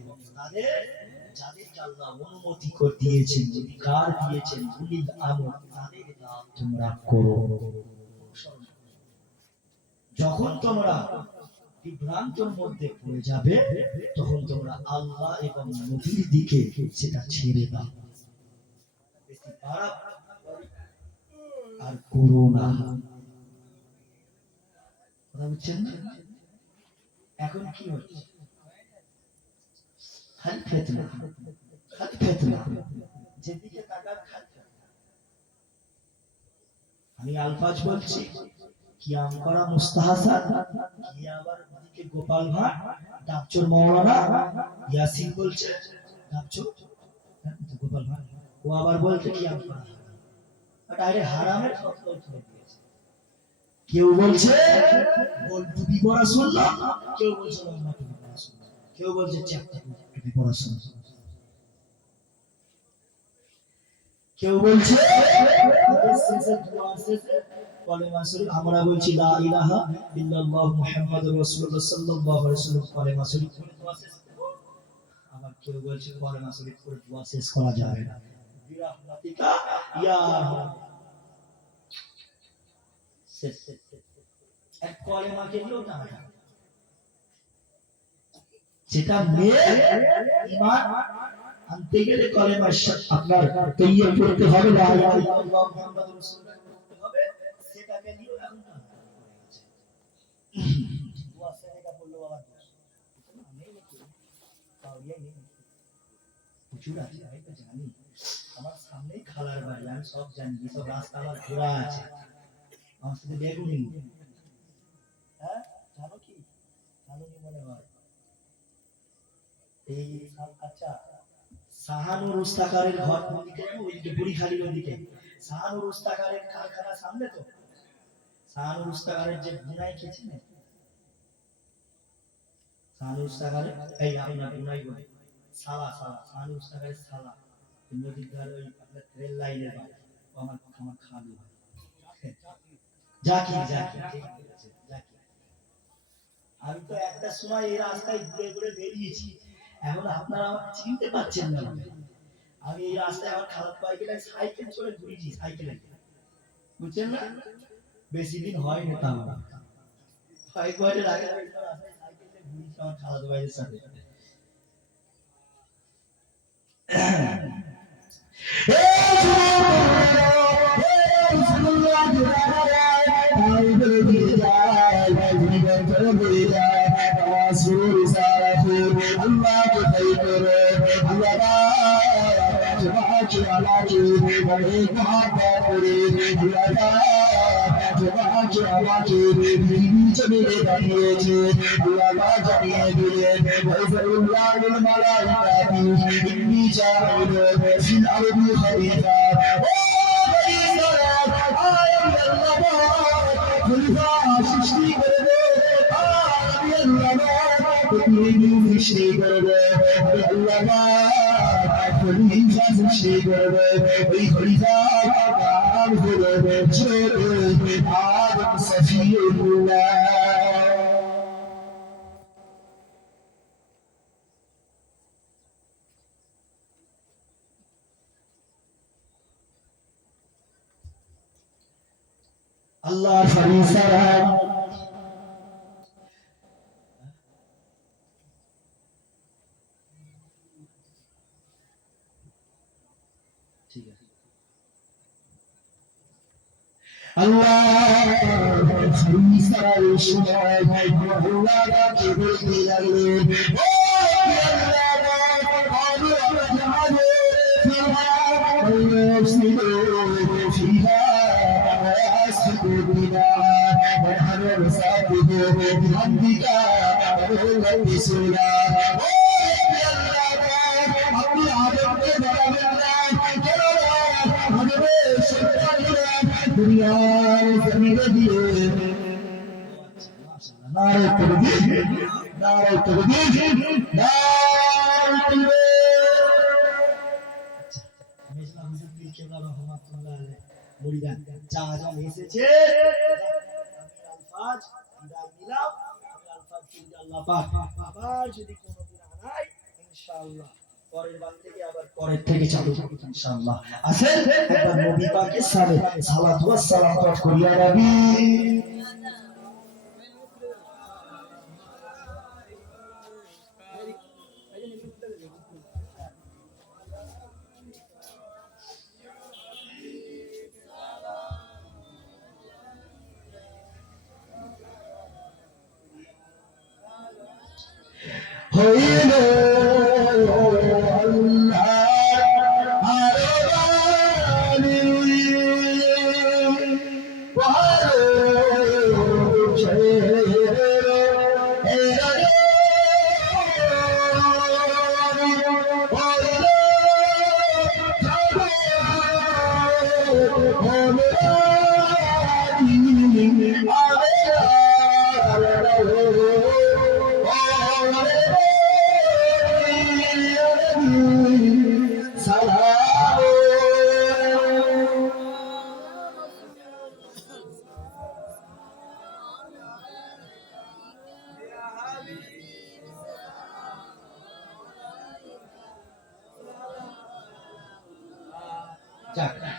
এবং তাদের যাদেরকে আল্লাহ অনুমতি দিয়েছেন, অধিকার দিয়েছেন, উলিল আমর, তাদের ইতাআত তোমরা করো। যখন তোমরা বিভ্রান্তের মধ্যে পড়ে যাবে, তখন তোমরা আল্লাহ এবং নবীর দিকে সেটা ছেড়ে দাও, বেশি বাড়া আর করো না। কথা বুঝছেন না? এখন কি হচ্ছে? খালি ফিতনা, খালি ফিতনা, যেদিকে তাকান খালি ফিতনা। আমি আলফাজ বলছি, কি আমকরা মুস্তাহাসান, কি আবার ওদিকে গোপাল ভাট, ডাকচোর মাওলানা ইয়াসিন বলছে, ডাকচোর গোপাল ভাট, ও আবার বলছে কি আমকরা ডাইরেক্ট হারামের ফতোয়া তুলে দিয়েছে। কেউ বলছে বল টুপি পরা সুন্নাহ, কেউ বলছে লম্বা টুপি পরা সুন্নাহ, কেউ বলছে চ্যাপ্টা টুপি পরা সুন্নাহ, কেউ বলছে শেষে দোয়া শেষে কলেমা শরীফ, আমরা বলছি লা ইলাহা ইল্লাল্লাহু মুহাম্মাদুর রাসূলুল্লাহ সাল্লাল্লাহু আলাইহি ওয়াসাল্লাম, কলেমা শরীফ পড়ে দোয়া শেষ করব। আবার কেউ বলছে কলেমা শরীফ পড়ে দোয়া শেষ করা যাবে না, বিরাহমাতিকা ইয়া শেষ এক কলেমাকে নিয়েও টানা, যেটা মেয়ে ঈমান আনতে গেলে কলেমা আপনার তৈয়ব করতে হবে, লা ইলাহা ইল্লাল্লাহু মুহাম্মাদুর রাসূলুল্লাহ করতে হবে, সেটাকে নিয়েও এখন টানা আছে। দোয়া সেটা বললো বাবা দোষ নেই নাকি, তাওরিয়া নেই নাকি, প্রচুর আছে, আমি তো জানি, আমার সামনেই খালার বাড়ি, আমি সব জানি, সব রাস্তা আমার ঘোরা আছে, আমার সাথে বেগুনি, হ্যাঁ জানো কি, জানো কি মনে হয় এই আচ্ছা শাহানুর উস্তাকারের ঘর কোন দিকে, ওইদিকে বুড়িখালির ওইদিকে শাহানুর উস্তাকারের কারখানা সামনে তো, শাহানুর উস্তাকারের যে বুনাই খেয়েছে শাহানুর উস্তাকারের, এই আপনার বুনাই বলে সালা সালা মানুষ টাকার সালা নদীর ধারে ওই আপনার রেল লাইনের বাড়ি আমার আমার খালু জাকির জাকির ঠিক আছে জাকির আমি তো একটা সময় এই রাস্তায় ঘুরে ঘুরে বেরিয়েছি এখন আপনারা আমাকে চিনতে পারছেন না আমি এই রাস্তায় আমার খারাপ পাই গেলে সাইকেল চলে ঘুরেছি সাইকেলে বুঝছেন না বেশি দিন হয়নি তা কয়েক বছর আগে রাস্তায় সাইকেলে ঘুরেছি আমার খালাতো ভাইয়ের সাথে আল্লাহ ফরিসারা ঠিক আছে আল্লাহ ফরিসারা সময় আল্লাহকে বলতে লাগলেন ও দুনিয়ার জমিনে দিয়ে নারে তাকবীর নারে তাকবীর নারে তাকবীর মুরিদান চাচা এসেছে আলফাজ বিদায় নিলাম আলফাজ থেকে আল্লাহ পাক আবার যদি কোনো দিন আনাই ইনশাআল্লাহ পরের বার থেকে আবার পরের থেকে চালু করব ইনশাআল্লাহ আসেন একবার নবী পাকের সালাত ওয়াস সালাম পাঠ করিয়া নবী হইল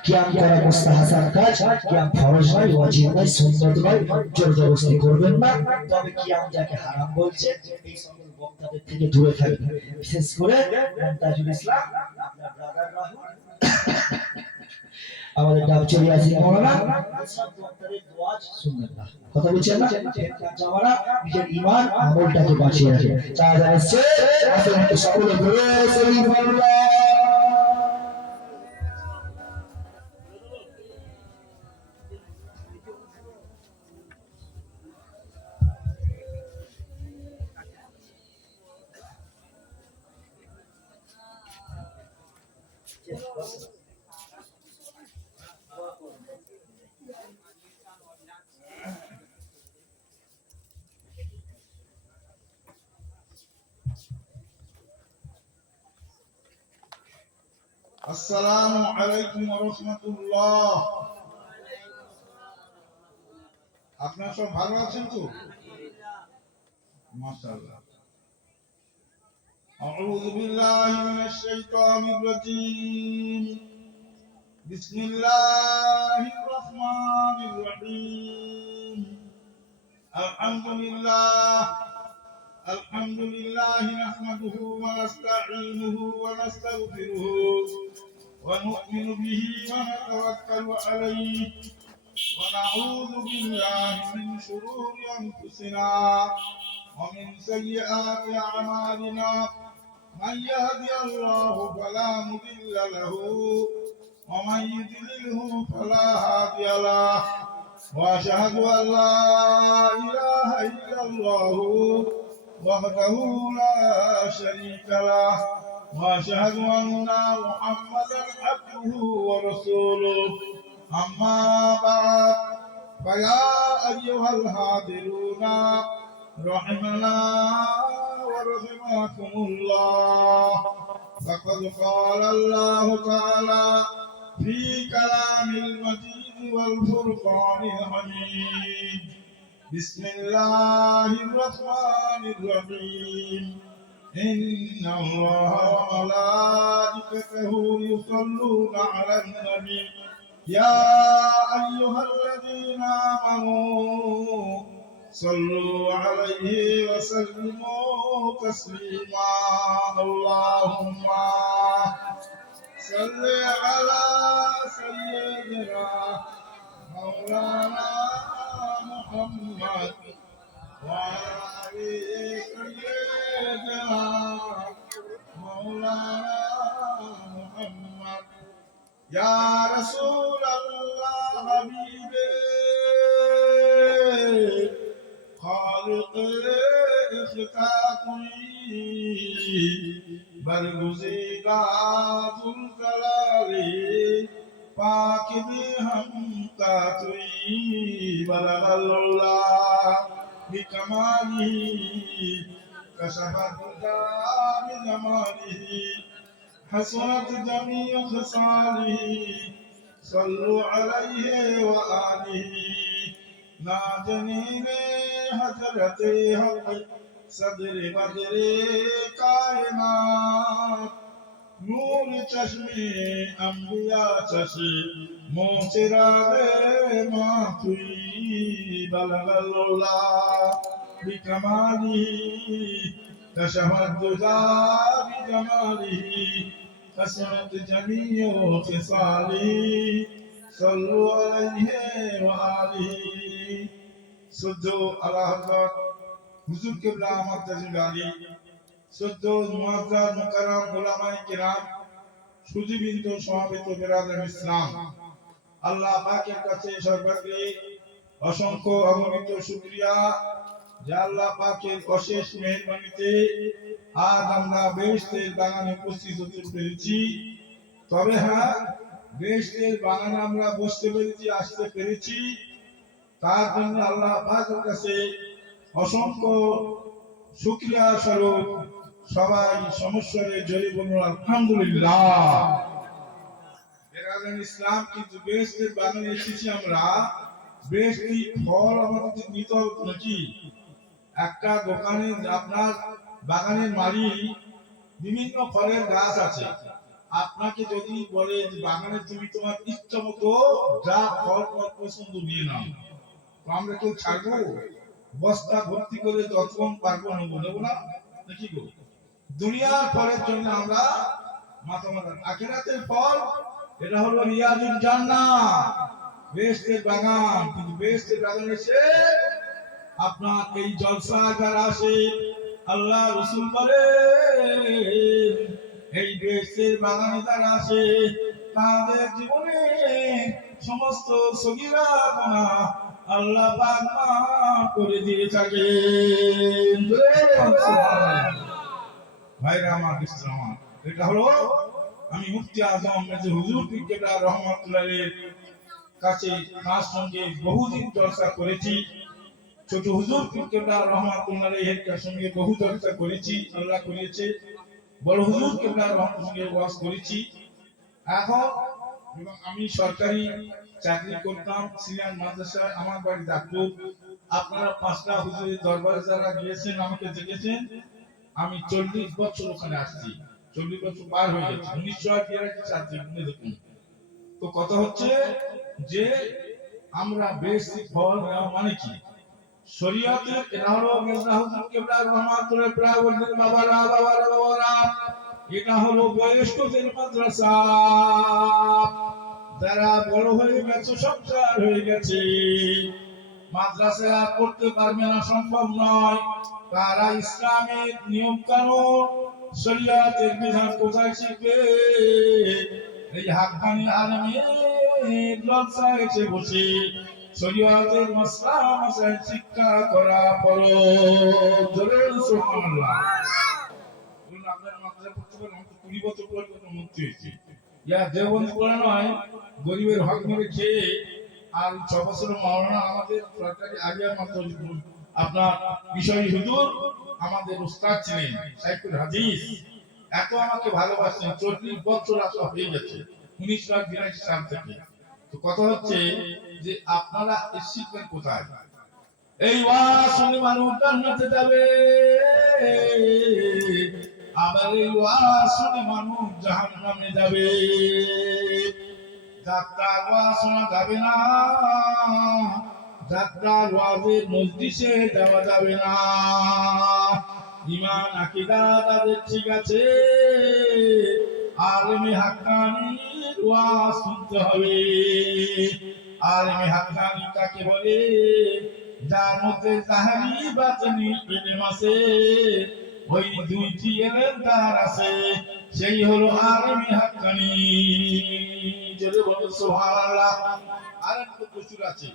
কিয়াম করা মুস্তাহাসান কাজ কিয়াম ফরজ নয় ওয়াজিব নয় সুন্নাত নয় জোর জবরদস্তি করবেন না তবে কিয়াম যাকে হারাম বলছে এই সকল বক্তাদের থেকে দূরে থাকবেন বিশেষ করে মুমতাজুল ইসলাম আপনার ব্রাদার রাহুল আমাদের ডাবচুরি আছে মাওলানা সব বক্তাদের দোয়া শুনবেন না কথা বলছেন না যারা নিজের ঈমান আমলটাকে বাঁচিয়ে রাখে চা যাচ্ছে আসলে সকলে ধরে সাল্লাল্লাহু আসসালামু আলাইকুম ওয়া রাহমাতুল্লাহ। আপনারা সব ভালো আছেন তো? মাশাআল্লাহ। আউযু বিল্লাহি মিনাশ শাইতানির রাজীম। বিসমিল্লাহির রাহমানির রাহিম। আলহামদুলিল্লাহ নাহমাদুহু ওয়া নাস্তাঈনুহু ওয়া নাস্তাগফিরুহু ওয়া নু'মিnu বিহি ওয়া নাতাওয়াক্কালু আলাইহি ونعوذ بالله من شرور أنفسنا ومن سيئات أعمالنا من يهدي الله فلا مضل له ومن يضلله فلا هادي له وأشهد أن لا إله إلا الله وحده لا شريك له وأشهد أن محمدا عبده ورسوله أما بعد فيا أيها الحاضرون رحمنا ورحمكم الله. فقد قال الله تعالى في كلام المجيد والفرقان الحميد. بسم الله الرحمن الرحيم. إن الله وملائكته يصلون على النبي يا أيها الذين آمنوا صلوا عليه وسلموا تسليما. اللهم صل على سيدنا مولانا محمد وعلى سيدنا مولانا محمد يا رسول الله حبيبي خالق اخلاقي برگزیدہ ذوالجلال پاک بھی ہم کا توئی بلغ اللہ بکمالہ کشف الدجى بجماله حسنت جميع خصاله صلوا عليه وآله ناجنین حضرت حق صدر بدر کائنات نور چشم انبیاء چشم چراغ ماتوی بلغ اللہ بکمالہ کشف الدجى بجماله حسنت جميع خصاله صلوا عليه وآله صدوا على حضرت হুজুর কিবলা মুআজ্জাজিল আলী সদ্য মুআজ্জাজ মুকাররম উলামায়ে কিরাম সুজীবৃন্দ সমাবেত বিরাদর ইসলাম, আল্লাহ পাকের কাছে সর্বাগ্রে অসংখ্য অগণিত শুকরিয়া যে আল্লাহ পাকের অশেষ মেহেরবানিতে আজ আমরা বেহেশতের বাগানে উপস্থিত হতে পেরেছি। তবে হ্যাঁ, বেহেশতের বাগানে আমরা বসতে পেরেছি, আসতে পেরেছি, তার জন্য আল্লাহ পাকের কাছে অসংখ্য শুকরিয়া স্বরূপ সবাই সমস্বরে জড়িয়ে বলুন আলহামদুলিল্লাহ। বিরাদর ইসলাম, কিন্তু বেহেশতের বাগানে এসেছি আমরা, বেহেশতি ফল আমাদের নিতে হবে নাকি? একটা দোকানে আপনার বাগানের মালিক বিভিন্ন ফলের গাছ আছে, আপনাকে যদি বলে যে বাগানে তুমি তোমার ইচ্ছা মতো যা ফল তোমার পছন্দ নিয়ে নাও, তো আমরা কেউ ছাড়বো? বস্তা ভর্তি করে যতক্ষণ পারবো নেবো না নাকি গো? দুনিয়ার ফলের জন্য আমরা মাথা মাথা, আখিরাতের ফল এটা হলো রিয়াজুল জান্নাহ, বেহেশতের বাগান। কিন্তু বেহেশতের বাগানে এসে আপনার এই জলসা যারা আসে, আল্লাহ রাসূল বলে এই বেহেশতের বাগানে যারা আসে তাদের জীবনে সমস্ত সগীরা গুনাহ আল্লাহ পাক মাফ করে দিয়ে থাকেন। ভাইরা আমার, ইসলাম এটা হলো, আমি মুফতি আজম মেজর হুজুর পীর কেবলা রহমাতুল্লাহের কাছে তার সঙ্গে বহুদিন চর্চা করেছি। ছোট হুজুর পীর কেবলা রহমাতুল্লাহের সঙ্গে বহু চর্চা করেছি, আল্লাহ করিয়েছে। বড় হুজুর কেবলা রহমাতুল্লাহের সঙ্গে ওয়াজ করেছি। এখন এবং আমি সরকারি চাকরি করতাম সিনিয়র মাদ্রাসায়, আমার বাড়ি দাঁতপুর। আপনারা 5টা হুজুরের দরবারে যারা গিয়েছেন আমাকে দেখেছেন। আমি 40 বছর ওখানে আসছি, 40 বছর পার হয়ে গেছে, 1982 সাল থেকে দেখুন। তো কথা হচ্ছে যে আমরা বেশি ফল নেওয়া মানে কি শরীয়তের এটা হলো মির্জা হুজুর কিবলা রহমাতুল্লাহ প্রায় বললেন বাবারা এটা হলো বয়স্কদের মাদ্রাসা। যারা বড় হয়ে গেছে, সংসার হয়ে গেছে, মাদ্রাসা আর পড়তে পারবে না, সম্ভব নয়। তারা ইসলামের নিয়ম কানুন শরীয়তের বিধান কোথায় শিখবে? এই হাক্কানি আলেমের জলসায় এসে বসে শরীয়তের মাসলা মাসাইল শিক্ষা করা পড়ো। জোরে সুবহানাল্লাহ। বলুন আপনার মাদ্রাসা পড়তে পারেন, আমি তো 20 বছর পর্যন্ত মুক্তি হয়েছি। ইয়া দেওবন্দি পড়া নয়, গরিবের হক মেরে খেয়ে। আর 6 বছর মাওলানা আমাদের সরকারি আলিয়া মাদ্রাসা আপনার বিষয় হুজুর আমাদের উস্তাদ ছিলেন, শাইখুল হাদিস। এত আমাকে ভালোবাসেন, 40 বছর আসা হয়ে গেছে, 1982 সাল থেকে। তো কথা হচ্ছে যে আপনারা শিখবেন কোথায়? এই ওয়াজ শুনে মানুষ জান্নাতে যাবে, আবার এই ওয়াজ শুনে মানুষ জাহান্নামে যাবে। যাত্রার ওয়াজ শোনা যাবে না, যাত্রার ওয়াজের মজলিসে যাওয়া যাবে না। ঈমান আকীদা তাদের ঠিক আছে, আলেমে হাক্কানির ওয়াজ শুনতে হবে। আলেমে হাক্কানি কাকে বলে? যার মধ্যে যাহারি বাতিনি ইলম আছে, ওই দুইটি ইলম তার আছে, সেই হলো আলেমে হাক্কানি। জোরে বলো সুবহানাল্লাহ। আর একটা প্রচুর আছে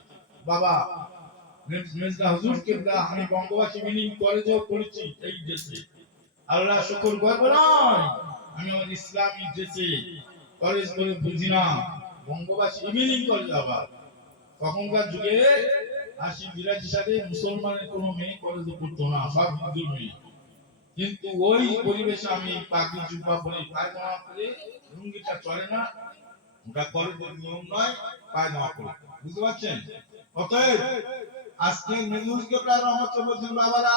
বাবা মির্জা হুজুর কিবলা। আমি বঙ্গবাসী মিনিং কলেজেও পড়েছি এই দেশে, আল্লাহ শুকর গর্ব নয়, আমি আমার ইসলামী দেশে কলেজ করে বুঝি না, বঙ্গবাসী মিনিং কলেজ। আবার তখনকার যুগে 80-82 সালে মুসলমানের কোনো মেয়ে কলেজে পড়তো না, সব হিন্দুর মেয়ে। কিন্তু ওই পরিবেশে আমি পাগড়ি জুব্বা পরে পায়জামা পরে, লুঙ্গিটা চলে না, ওটা কলেজের নিয়ম নয়, পায়জামা পরে, বুঝতে পারছেন? অতএব আজকে মির্জা কিবলা রহমাতুল্লাহ বলছেন বাবারা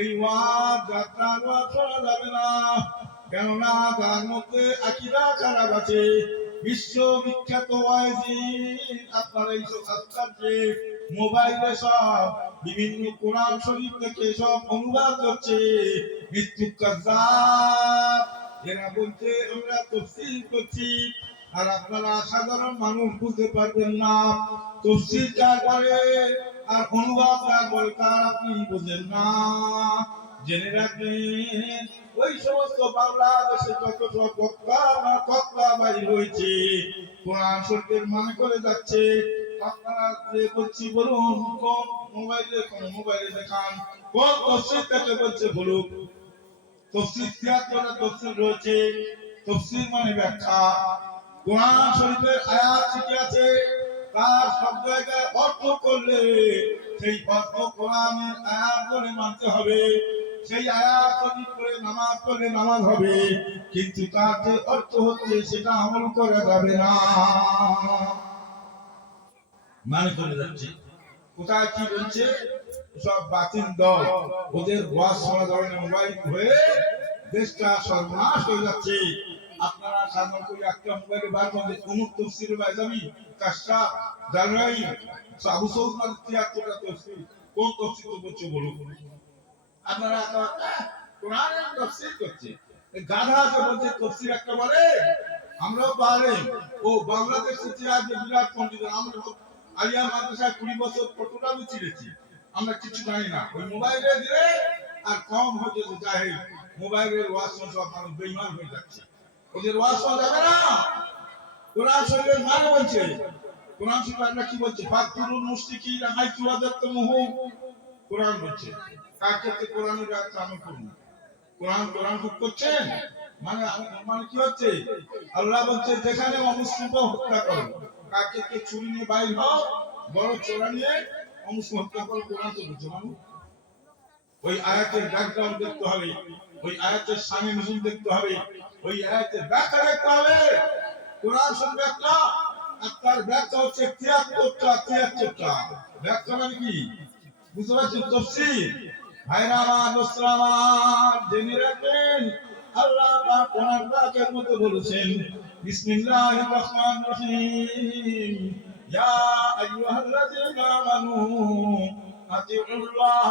এই ওয়াজ যাত্রা ওয়াজ করা যাবে না, কেননা তার মধ্যে আকীদা খারাপ আছে। বিশ্ববিখ্যাত ওয়াইজিন আপনারা এইসব আজকালকে মোবাইলে সব বিভিন্ন কোরআন শরীফ থেকে সব অনুবাদ করছে, মৃত্যু কাজ্জাব। এরা বলছে আমরা তাফসীর করছি, আর আপনারা সাধারণ মানুষ বুঝতে পারবেন না তাফসীর কার করে আর অনুবাদ কার করে, তার আপনি বুঝেন না। জেনে রাখবেন ওই সমস্ত বাংলাদেশে যত সব বক্তা বাইর হয়েছে, কোরআন শরীফের মানে করে যাচ্ছে। আপনারা যে বলছি বলুন, কোন মোবাইলে দেখান, কোন তাফসীর থেকে বলছে বলুন। তাফসীর 73টা তাফসীর রয়েছে, তাফসীর মানে ব্যাখ্যা। কোরআন শরীফের আয়াত ঠিক আছে, তার সব জায়গায় অর্থ করলে সেই অর্থ কোরআনের আয়াত বলে মানতে হবে। সেই আয়াত যদি করে নামাজ পড়লে নামাজ হবে, কিন্তু তার যে অর্থ হচ্ছে সেটা আমল করা যাবে না। মানে করে যাচ্ছে কোথায় কি বলছে, সব বাতিল দল, ওদের ওয়াজ শোনা যাবে না। মোবাইল হয়ে দেশটা সর্বনাশ হয়ে যাচ্ছে। আপনারা সাধারণ করে একটা মোবাইলে বার করে অমুক তাফসীরে বাইজাবি কাশা জালরাই আবু সৌদ মানে 73টা তাফসীর, কোন তাফসীর তো বলছো বলো? আপনারা কোরআনের তাফসীর করছে, এই গাধাকে বলছে তাফসীর একটা বলে। আমরাও পারে ও বাংলাদেশে যে আজ বিরাট পণ্ডিত, আমরা আলিয়া মাদ্রাসায় 20 বছর কতটা আমি চিনেছি, আমরা কিছু জানি না। ওই মোবাইলে দিলে আর কম হয়ে যায়, মোবাইলের ওয়াজ সব মানুষ বেঈমান হয়ে যাচ্ছে। ওদের ওয়াজ শোনা যাবে না। কোরআন শরীফের মানে বলছে, কোরআন শরীফ আমরা কি বলছে, ফাকুরুল মুশরিকিনা হাইতু ওয়াজাদতুমুহুম, কোরআন বলছে কার ক্ষেত্রে কোরআনের ব্যাখ্যা আমল করুন। কোরআন খুব করছেন মানে মানে কি হচ্ছে, আল্লাহ বলছে যেখানে অমুসলিমকে হত্যা করো, কার ক্ষেত্রে ছুরি নিয়ে বাইর হও, বড় চোরা নিয়ে অমুসলিম হত্যা করো, কোরআন তো বলছে। মানুষ ওই আয়াতের ব্যাকগ্রাউন্ড দেখতে হবে, ওই আয়াতের শানে নুজুল দেখতে হবে, ওই আয়াতের ব্যাখ্যা দেখতে হবে। কোরআন শরীফ একটা, আর তার ব্যাখ্যা হচ্ছে 73টা। ব্যাখ্যা মানে কি বুঝতে পারছেন? তাফসীর। ভাইরা আমার, দোস্তরা আমার, জেনে রাখবেন আল্লাহ পাক কোরআন পাকের মধ্যে বলেছেন বিসমিল্লাহির রহমানির রহিম, ইয়া আইয়ুহাল্লাযীনা আমানু আতিউল্লাহ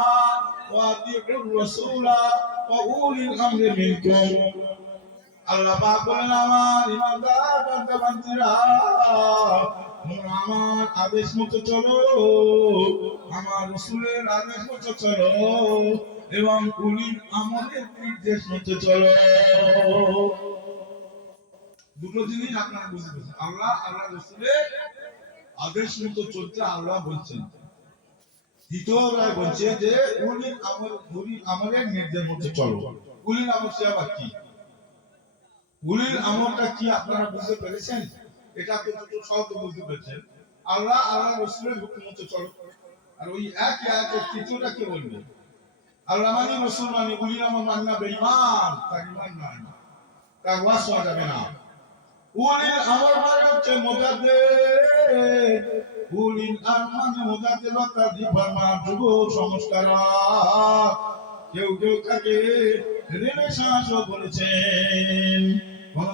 ওয়া আতিউর রাসূলা ওয়া উলিল আমরি মিনকুম। আল্লাহ পাক বলেন আমার ইমানদার বান্দাবান্দিরা, আমার আদেশ মতো চলো, আমার রাসূলের আদেশ মতো চলো, এবং উলিল আমরের নির্দেশ মতো চলো। দুটো জিনিস আপনারা বুঝতে পারছেন। আল্লাহ রাসূলের আদেশ মতো চলতে আল্লাহ বলছেন। দ্বিতীয় রায় বলছে যে উলিল আমরের নির্দেশ মতো চলো। উলিল আমর সে আবার কি? উলিল আমরটা কি আপনারা বুঝতে পেরেছেন? এটা তো দুটো শব্দ বুঝতে পেরেছেন। আল্লাহ রাসূলের হুকুম মতো চলো। আর ওই এক আয়াতের তৃতীয়টা কি বলবে? আল্লাহ মানি, রাসূল মানি, উলিল আমর মানি না, বেঈমান, তার ঈমান নাই, তার ওয়াজ শোনা যাবে না। উলিল আমর মানে হচ্ছে মুজাদ্দিদ। উলিল আমর মানে মুজাদ্দিদ, অর্থাৎ ফরমান, যুগ সংস্কারক। কেউ কেউ তাকে রেনেসাঁসও বলেছেন।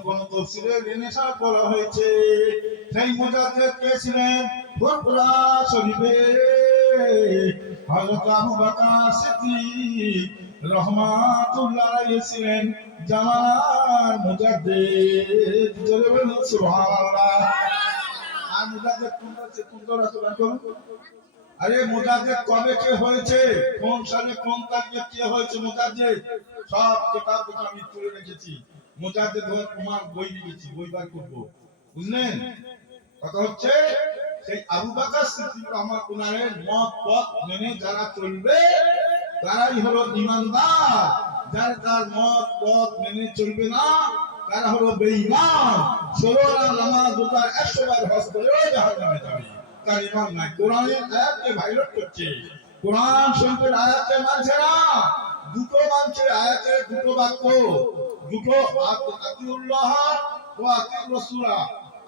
কোন তাফসীরে রেনেসাঁ বলা হয়েছে। সেই মুজাদ্দিদ কে ছিলেন? ফুরফুরা শরীফে হযরত আবু বকর সিদ্দিক রাহমাতুল্লাহ আলাইহি ছিলেন জামানার মুজাদ্দিদ। জোরে বলুন সুবহানাল্লাহ। আর মুজাদ্দিদ কোন? আরে মুজাদ্দিদ কবে কে হয়েছে, কোন সালে কোন তারিখে কে হয়েছে মুজাদ্দিদ, সব কিতাব আমি তুলে রেখেছি। মুজাদ্দিদ হওয়ার প্রমাণ বই লিখেছি, বই বার করব, বুঝলেন? কথা হচ্ছে সেই আবু বকর সিদ্দিক রাহমাতুল্লাহের মত পথ মেনে যারা চলবে তারাই হলো ঈমানদার। যারা তার মত পথ মেনে চলবে না তারা হলো বেঈমান। 16 বার নামাজ, রোজা, 100 বার হজ করেও জাহান্নামে যাবে, তার ঈমান নাই। কোরআনের আয়াতকে ভাইরাল করছে, কোরআন শরীফের আয়াতকে মানছে না। দুটো মানছে, আয়াতের দুটো বাক্য, দুটো আতিউল্লাহ ওয়া আতিউর রাসূলা,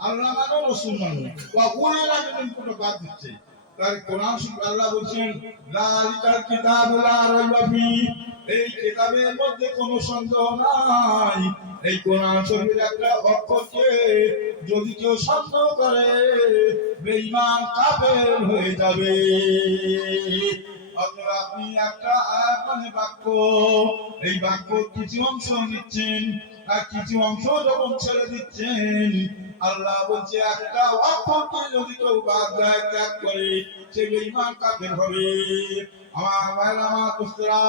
আল্লাহ মানো রাসূল মানো, ওয়া উলিল আমরি মিনকুম বাদ দিচ্ছে। তার কোরআন শরীফ আল্লাহ বলেন যালিকাল কিতাবু লা রাইবা ফিহি, এই কিতাবের মধ্যে কোনো সন্দেহ নাই। এই কোরআন শরীফের একটা অক্ষরকে যদি কেউ সন্দেহ করে বেঈমান কাফের হয়ে যাবে। অথবা আপনি একটা আয়াত মানে বাক্য, এই বাক্য কিছু অংশ নিচ্ছেন আর কিছু অংশ যখন ছেড়ে দিচ্ছেন, আল্লাহ বলছে একটা অক্ষরকে যদি কেউ বাদ দেয়, ত্যাগ করে, সে বেঈমান কাফের হবে। আমার ভাইরা, আমার দোস্তরা,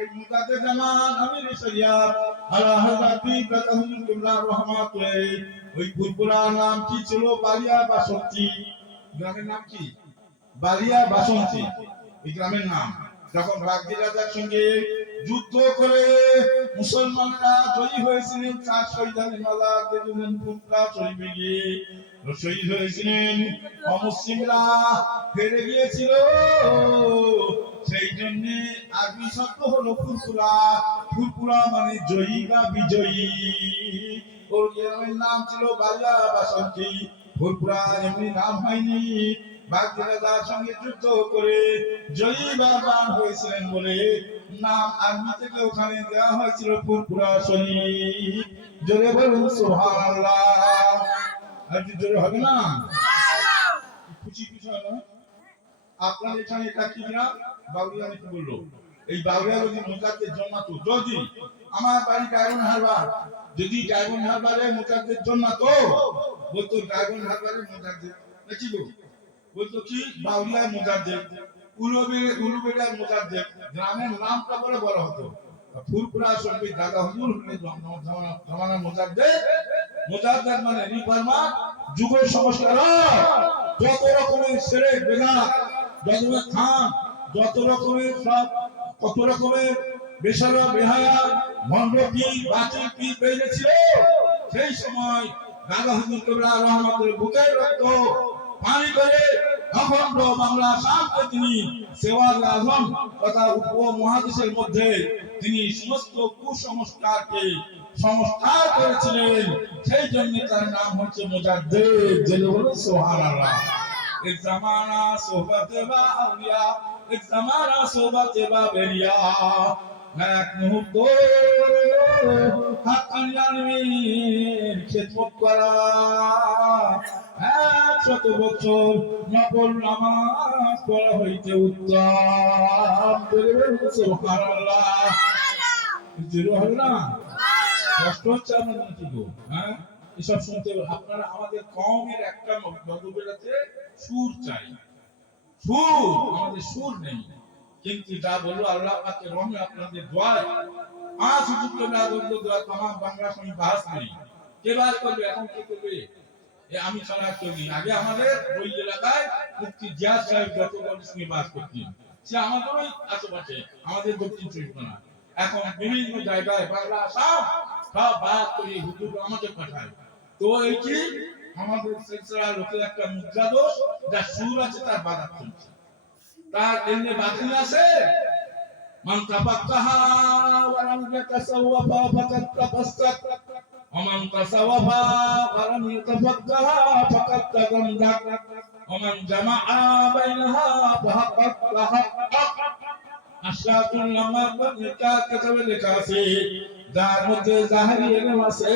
এই মুজাদ্দিদ জামান আমির শরিয়াত আলা হযরত হুজুর কিবলা রাহমাতুল্লাহ, ওই ফুরফুরার নাম কি ছিল? বালিয়া বাসন্তী। গ্রামের নাম কি? বালিয়া বাসন্তী, এই গ্রামের নাম। যখন বাগদি রাজার সঙ্গে যুদ্ধ করে মুসলমানরা জয়ী হয়েছিলেন, 4 শহীদানের মালা দিলেন ফুরফুরা শরীফে গিয়ে শহীদ হয়েছিলেন, অমুসলিমরা ফিরে গিয়েছিল। সেই জন্য আরবি শব্দ হলো ফুরফুরা। ফুরফুরা মানে জয়ী বা বিজয়ী। ওর গ্রামের নাম ছিল বালিয়া বাসন্তী। ফুরফুরা এমনি নাম হয়নি, বাগদি রাজার সঙ্গে যুদ্ধ করে জয়ী বারবার হয়েছিলেন বলে নাম আরবি থেকে ওখানে দেওয়া হয়েছিল ফুরফুরা শরীফ। জোরে বলুন সুবহানাল্লাহ। আর কি জোরে হবে না? খুশি বিষয় না? আপনার এখানে এটা কি না? বাউরিয়া কি বললো? এই বাউরিয়া যদি মুজাদ্দিদ জন্মাতো, যদি আমার বাড়ি ডায়মন্ড হারবার, যদি ডায়মন্ড হারবারে মুজাদ্দিদ জন্মাতো, বলতো ডায়মন্ড হারবারে মুজাদ্দিদ নাকি গো, বলতো কি বাউরিয়া মুজাদ্দিদ, উলুবেড়িয়ার মুজাদ্দিদ, গ্রামের নামটা বলে বলা হতো। ফুরফুরা শরীফের দাদা হুজুর হলেন জামানার মুজাদ্দিদ। মুজাদ্দিদ মানে রিফরমার, যুগ সংস্কারক। যত রকমের শিরক বিদআত, যত রকমের খান, যত রকমের সব, কত রকমের বেশরা বেহায়া ভণ্ডপি বাতিল পি বেরিয়েছিল, সেই সময় দাদা হুজুর কিবলা রাহমাতুল্লাহ বুকের রক্ত পানি করে অখণ্ড বাংলা সামনে তিনি সেওয়াল আজম তথা উপমহাদেশের মধ্যে তিনি সমস্ত কুসংস্কারকে সংস্কার করেছিলেন, সেই জন্য তার নাম হচ্ছে মুজাদ্দিদ। জেনে বলুন সুবহানাল্লাহ। এক জামানা সোহবতে বা আউলিয়া, এক জামানা সোহবতে বা বেরিয়া, এক মুহূর্ত হাক্কানি আলমীর খেদমত করা, 100 বছর নফল নামাজ পড়া হইতে উত্তম। সুবহানাল্লাহ। জিরো হলো না, কষ্ট হচ্ছে আপনাদের কি গো? হ্যাঁ, এসব শুনতে আপনারা আমাদের কওমের একটা বদবের আছে, সুর চাই, সুর, আমাদের সুর নেই। কিন্তু যা বললো আল্লাহ পাকের রহমে আপনাদের দোয়ায় আজ সুযোগ না বললো দোয়া तमाम বাংলা সঙ্গে বাস নেই। কে বাস করবে এখন, কি করবে? আমি ছাড়া কেউ নেই। আগে আমাদের ওই এলাকায় মুফতি জিয়াদ সাহেব যত সঙ্গে বাস করতেন, সে আমাদেরই আশেপাশে, আমাদের দক্ষিণ চব্বিশ পরগনা। এখন বিভিন্ন জায়গায় বাংলা সব বাস করে হুজুর আমাদের পাঠায়। তো এই কি আমাদের সিলসিলা লোকের একটা মুদ্রা দোষ, যা সুর আছে তার বাধা চলছে, তার এমনি বাতিল আছে। মান তাফাক্কাহা ওয়া লাম ইয়াতাসাওয়াফা ফাকাদ তাফাসসাক, ওয়া মান তাসাওয়াফা ওয়া লাম ইয়াতাফাক্কাহা ফাকাদ তাযান্দাক, ওয়া মান জামাআ বাইনাহা ফাহাক্কাক তাহাক্কাক। আশরাতুল নামাত নিকা কিতাবে লেখা আছে, যার মধ্যে জাহেরি ইলম আছে,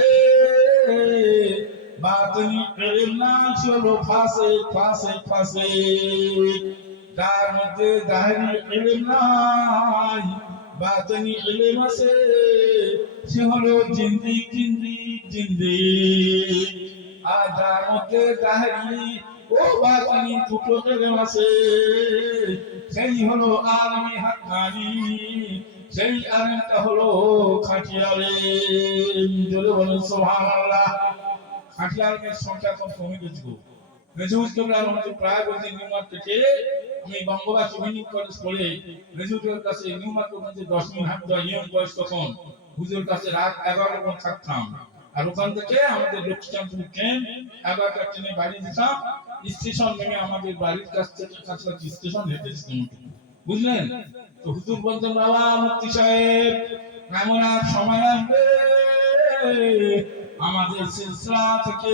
বাতিনি ইলম না, চলো ফাসিক ফাসিক ফাসিক। যার মধ্যে জাহেরি ইলম নাই, বাতিনি ইলম আছে, সে হলো জিন্দিক জিন্দিক জিন্দিক। আর যার মধ্যে জাহেরি ও বাতিনি দুটো ইলম আছে, সেই হলো আলেমে হাক্কানি, সেই আলেমটা হলো খাঁটি আলেম। জোরে বলুন সুবহানাল্লাহ। খাঁটি আলেমের সংখ্যা কম কমে গেছে গো। রেজুল কেবলার মধ্যে প্রায় বলতে নিউমার্ক থেকে আমি বঙ্গবাসী ইউনিক কলেজ পড়ে রেজুলের কাছে নিউমার্কের মধ্যে 10 মিনিট হাঁটতে ইয়ং বয়স, তখন হুজুর কাছে রাত 11টার পর থাকতাম। আর ওখান থেকে আমাদের লক্ষ্মীচাঁদপুর ট্রেন 11টার ট্রেনে বাড়ি দিতাম। স্টেশন নেমে আমাদের বাড়ির কাছ থেকে কাছাকাছি স্টেশন হেঁটে যেতাম, বুঝলেন? তো হুজুর বলতেন, বাবা মুফতি সাহেব, এমন এক সময় আসবে আমাদের সিলসিলা থেকে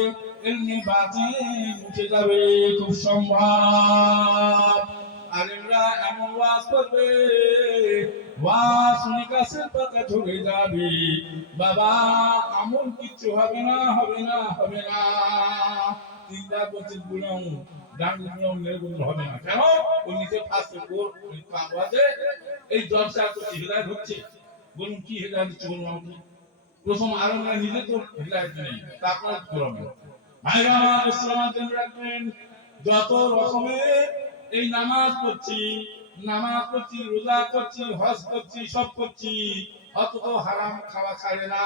এমনি বাজে উঠে যাবে, খুব সম্ভব। আলেমরা এমন ওয়াজ করবে, ওয়াজ শুনে গাছের পাতা ঝরে যাবে, বাবা আমল কিচ্ছু হবে না, হবে না, হবে না। 3 গুণাও ডান গুণাও নির্গুণ হবে না। কেন? ও নিজে ফার্স্টে গোল ওয়াজে এই জলসা করতে হিদায়াত হচ্ছে। বলুন কি হিদায়াত হচ্ছে বলুন আমাকে? প্রথম আলেমরা নিজে তো হিদায়াত নেই, তারপর করবে। ভাইরা আমার, ইসলামের জন্য রাখবেন, যত রকমের এই নামাজ পড়ছি, রোজা করছি, হজ করছি, সব করছি, অথচ হারাম খাওয়া ছাড়ে না।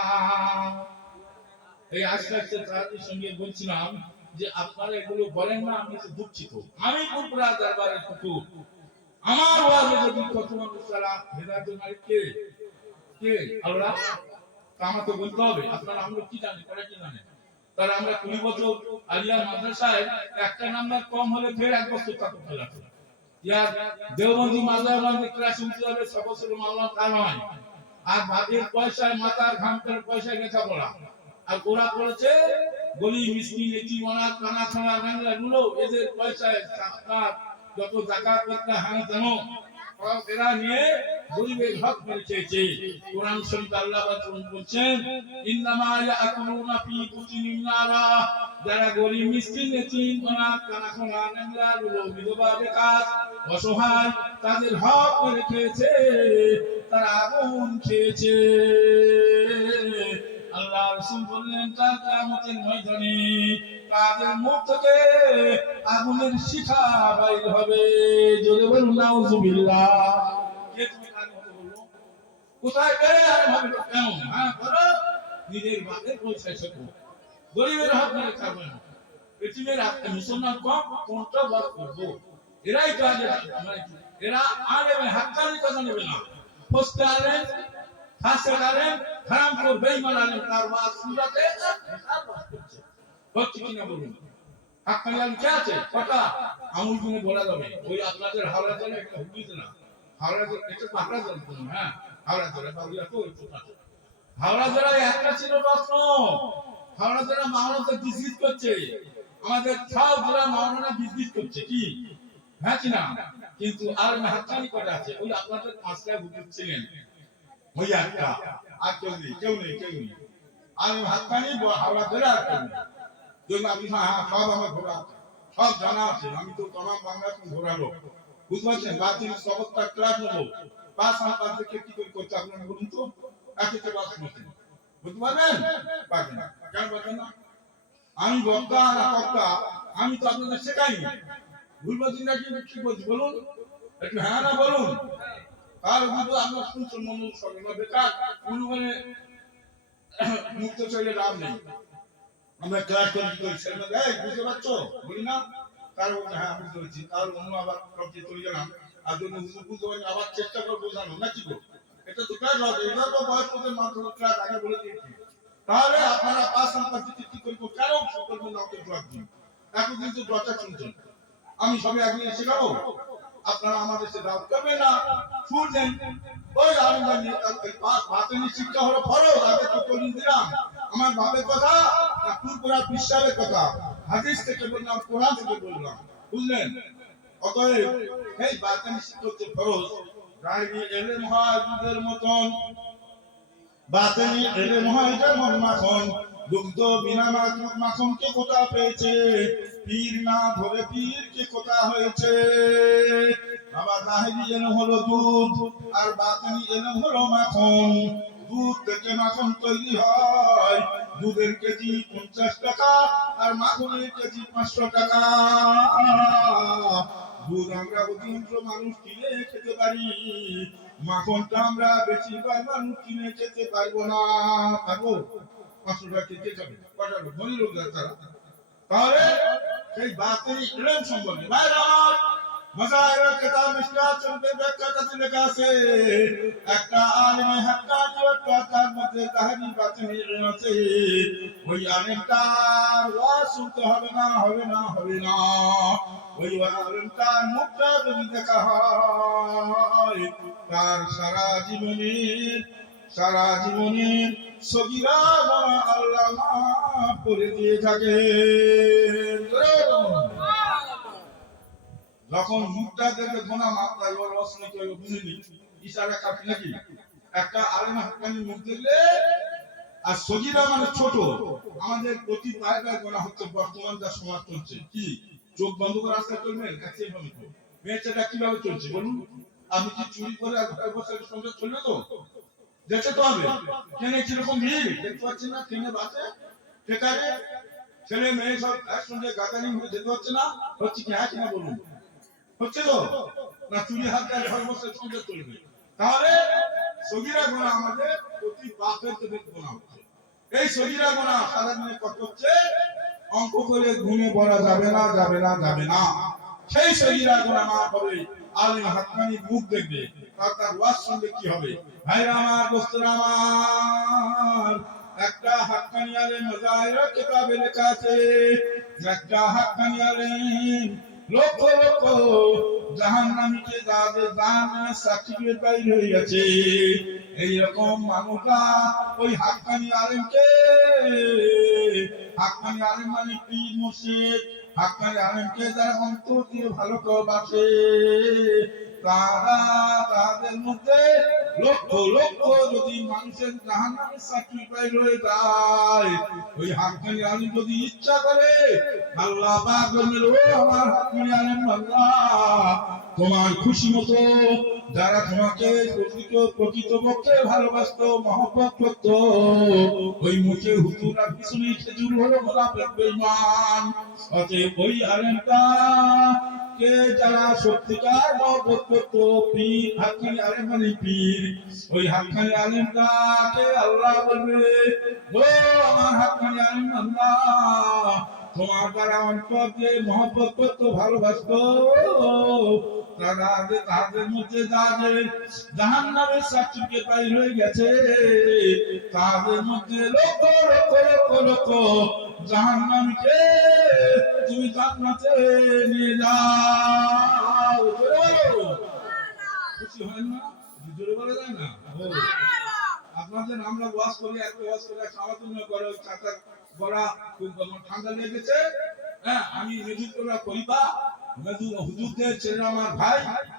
এই আজকে তাদের সঙ্গে বলছিলাম যে আপনারা এগুলো বলেন না, আমি তো দুঃখিত। আমি কুরপুরা দরবারের কুতুব, আমার ওয়াজে যদি কত মানুষ তারা হেদায়েত মালিক কে কে আল্লাহ, তা আমার তো বলতে হবে। আপনারা আমরা কি জানি, তারা কি জানে? তাহলে আমরা 20 বছর আলিয়া মাদ্রাসায় একটা নাম্বার কম হলে ফের 1 বছর টাকা ফেলা, ইয়ার দেওবন্দি মাদ্রাসায় ক্লাস উঠতে যাবে 6 বছর মাওলানা তা নয়। আর ভাতের পয়সায়, মাথার ঘামটার পয়সায় লেখাপড়া। আর ওরা করেছে গলি মিসকিন এতিম অনাথ কানা খানা নাঙ্গা গুলো, এদের পয়সায় সরকার যত যাকাত করতে হয় জান, এরা নিয়ে গরিবের হক মেরে খেয়েছে। কোরআন শরীফ আল্লাহ বলছেন, ইন্নামা ইয়াকুলুনা ফি বুতুনিহিম নারা, যারা গরিব মিসকিন এতিম অনাথ কানা খানা নাঙ্গা গুলো, বিধবা বেকার অসহায়, তাদের হক মেরে খেয়েছে, তারা আগুন খেয়েছে। আল্লাহ রাসূল বললেন, কাল কিয়ামতের ময়দানে তাদের মুখ থেকে আগুনের শিখা বাইর হবে। জোরে বলুন নাউজুবিল্লাহ। কে তুমি কার কথা বলবো? কোথায় পেয়ে আর ভাবে কেন? হ্যাঁ করো, নিজের বাপের পয়সা শেখো, গরিবের হক মেরে খাবে না। পৃথিবীর মুসলমান কম কোনটা বাদ করবো? এরাই কাজে, এরা আলেমে হাক্কানি কথা নেবে না। ফস্তে আলেম, ফাসিক আলেম, হারামখোর বেঈমান আলেম তার ওয়াজ শুনতে আর ওয়াজ করছে। হচ্ছে কিনা বলুন? হাক্কানি আলেম কে আছে? কটা আঙুল গুনে বলা যাবে। ওই আপনাদের হাওড়া জেলা একটা হুগলি জেলা, হাওড়া জেলা এটা পাকড়া জেলা, হ্যাঁ হাওড়া জেলা, বাউরিয়া তো একটু কাছে। হাওড়া জেলায় একটা ছিল প্রশ্ন, হাওড়া জেলা মাওলানা বিজনেস করছে, আমাদের সব জেলা মাওলানা বিজনেস করছে কি হ্যাঁ কি না? কিন্তু আর হাতখানি কটা আছে? ওই আপনাদের পাঁচটা হুজুর ছিলেন, ওই একটা, আর কেউ নেই। আমি হাতখানি হাওড়া জেলা যদি আপনি সব আমার ঘোরা সব জানা আছে, আমি তো তমাম বাংলাদেশ ঘোরালো, বুঝতে পারছেন? বাতিল সবকটা ক্লাস নেবো, পাঁচ থেকে কি করে করতে আপনারা বলুন তো, একটা ক্লাস নিতেন, বুঝতে পারবেন? পারবেন না, কেন পারবেন না? আমি বক্তা না বক্তা, আমি তো আপনাদের শেখাইনি, ভুল বলছি না কি বলছি বলুন, একটু হ্যাঁ না বলুন। তার কিন্তু আমরা শুনছেন মন সঙ্গে না, বেকার অনুমানে মুক্ত চলে লাভ নেই। আমরা ক্লাস করি সেটা দেয়, বুঝতে পারছো বলি না? তার বলছে হ্যাঁ বুঝতে পারছি, তার অন্য আবার সবচেয়ে চলে গেলাম, আর যদি বুঝতে পারি আবার চেষ্টা করে বোঝানো না কি করবো, এটা তো ক্লাস হবে, এটা তো বয়স্কদের মাধ্যমে ক্লাস আগে বলে দিয়েছি। তাহলে আপনারা পাঁচ নাম্বার কি করবো, কেন করবেন না? জবাব দিন, এখন কিন্তু দরজা শুনছেন, আমি সবাই একদিন শেখাবো, আপনারা আমাদের সে দাওয়াত করবেন না, শুনছেন ওই আমি জানি বাতিল শিক্ষা হলো ফরজ, আগে তো বলে দিলাম, আমার বাবার কথা না পুরপুরা বিশ্বাসের কথা, হাদিস থেকে বললাম, কোরআন থেকে বললাম, বুঝলেন? অতএব এই বাতিল শিক্ষা হচ্ছে ফরজ, রাইবি এলেম হয় দুধের মতন, বাতিল এলেম হয় যেমন মাখন, দুগ্ধ বিনা মাখন কে কোথা পেয়েছে, পীর না ধরে পীর কে কোথা হয়েছে। আবার লাহিরি এলেম হলো দুধ, আর বাতিনি এলেম হলো মাখন। দুধ থেকে মাখন তৈরি হয়, দুধের কেজি 50 টাকা, আর মাখনের কেজি 500 টাকা। দুধ আমরা অধিকাংশ মানুষ কিনে খেতে পারি, মাখনটা আমরা বেশিরভাগ মানুষ কিনে খেতে পারবো না। পারবো? 500 টাকা খেতে যাবে কটা ধনী লোক যারা, তাহলে সেই বাতিল ইলম সম্বন্ধে মাসায়ের কিতাব মিশকাত শরীফের ব্যাখ্যাতে লেখা আছে, একটা আলেম হাক্কানি একটা তার মধ্যে তাহরীর বাতিল ইলম আছে, ওই আলেমটার ওয়াজ শুনতে হবে না ওই আলেমটার মুখটা যদি দেখা হয়, তার সারা জীবনের সগীরা গুনাহ আল্লাহ মাফ করে দিয়ে থাকে। যখন মুখটা দেখে গোনা মাপ তাই ওর রসনে কেউ বুঝেনি, ইশারা কাটে নাকি? একটা আলেম হাক্কানি মুখ দেখলে, আর সগীরা মানে ছোট, আমাদের প্রতি পায়টা গোনা হচ্ছে বর্তমান যা সমাজ চলছে, কি চোখ বন্ধ করে রাস্তা চলবেন, একই ভাবে তো মেয়েটা কিভাবে চলছে বলুন? আমি কি চুরি করে আর ঘরে বসে সংসার চলবে তো? দেখতে তো হবে, কেন কিরকম ভিড় দেখতে পাচ্ছেন না? ট্রেনে বাসে সেখানে ছেলে মেয়ে সব একসঙ্গে গাদানি হয়ে যেতে হচ্ছে না, হচ্ছে কি হ্যাঁ কিনা বলুন? হচ্ছে তো না? চুরি হাত দিয়ে ঘর বসে সংসার চলবে, তাহলে সগীরা গুনাহ আমাদের প্রতি পাপের থেকে গুনাহ হচ্ছে। এই সগীরা গুনাহ সারাদিনে কত হচ্ছে, অঙ্ক করে ঘুমে পড়া যাবে না। সেই সগীরা গুনাহ মাফ হবে, আলেম হাক্কানি মুখ দেখবে, তার ওয়াজ শুনলে কি হবে? ভাইরা আমার, দোস্তরা আমার, একটা হাক্কানি আলেম মাজাহির কিতাবে লেখা আছে, একটা হাক্কানি আলেম লক্ষ জাহান্নামীকে যাদের জাহান্নামের সার্টিফিকেট বাইর হয়ে গেছে, এইরকম মানুষরা ওই হাক্কানি আলেম মানে পীর মুর্শিদ, হাক্কানি আলেমকে যারা অন্তর দিয়ে ভালো করে বাসে, তাদের মধ্যে লক্ষ যদি মানুষের জাহান্নামের সার্টিফিকেট হয়ে যায়, ওই হাক্কানি আলেম যদি ইচ্ছা করে, আল্লাহ পাক বলেন, ও আমার হাক্কানি আলেম আল্লাহ, তোমার খুশি মতো যারা তোমাকে প্রকৃতপক্ষে ভালোবাসতো, মহব্বত করতো, ওই মুখে হুজুর আর পিছনে খেজুর হলো মুনাফিক বেঈমান, অতএব ওই আলেমটা কে যারা সত্যিকার মহব্বত করতো, পীর হাক্কানি আলেম মানে পীর, ওই হাক্কানি আলেমটাকে আল্লাহ বলবে, ও আমার হাক্কানি আলেম আল্লাহ, তোমার দ্বারা অন্তর দিয়ে মহব্বত করতো, ভালোবাসতো, তাদের মধ্যে যাদের জাহান্নামের সার্টিফিকেট বাইর হয়ে গেছে, তাদের মধ্যে লক্ষ জাহান্নামীকে তুমি জান্নাতে নিয়ে যাও। খুশি হয় না? জোরে বলা যায় না? আপনাদের আমরা ওয়াজ করি, একটা ওয়াজ করে খাওয়ার জন্য করে চাটা বড়া খুব ঠান্ডা লেগেছে। হ্যাঁ, আমি মেজুররা করিবা মেজুর হুজুরদের ছেলেরা আমার ভাই,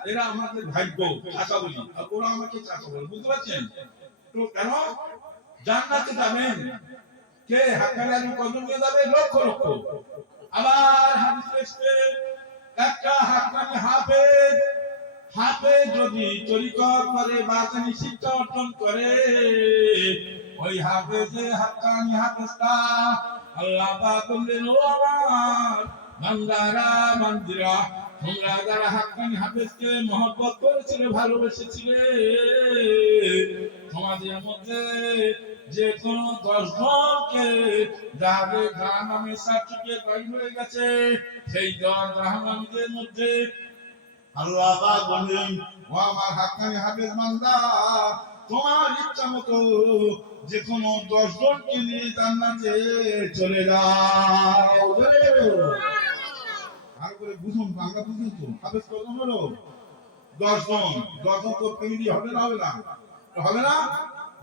এরা আমাদের ভাইব্য চাচা বলি, আর ওরা আমাকে চাচা বলে, বুঝতে পারছেন? তো কেন জান্নাতে যাবেন কে হাক্কানি আলিম কজন নিয়ে যাবে? লক্ষ লক্ষ। আবার হাদিস এসেছে একটা হাক্কানি হাফেজ, হাফেজ যদি তরিকত করে বাতানি শিক্ষা অর্জন করে, ওই হাফেজে হাক্কানি হাফেজটা আল্লাহ পাক বললেন, ও আমার বান্দারা বান্দিরা, তোমরা যারা হাক্কানি হাফেজকে মহব্বত করেছিলে, ভালোবেসেছিলে, তোমাদের মধ্যে যে কোনো 10 জনকে যাদের জাহান্নামের সার্টিফিকেট বাইর হয়ে গেছে, সেই 10 জাহান্নামীদের মধ্যে আল্লাহ পাক বলেন, ও আমার হাক্কানি হাফেজ বান্দা, তোমার ইচ্ছা মতো যে কোনো 10 জনকে নিয়ে জান্নাতে চলে যাও। আর করে বুঝুন, বাংলা বুঝুন তো, হাফেজ কজন হলো? 10 জন। 10 জন তো ফ্যামিলি হবে না? হবে না? হবে না?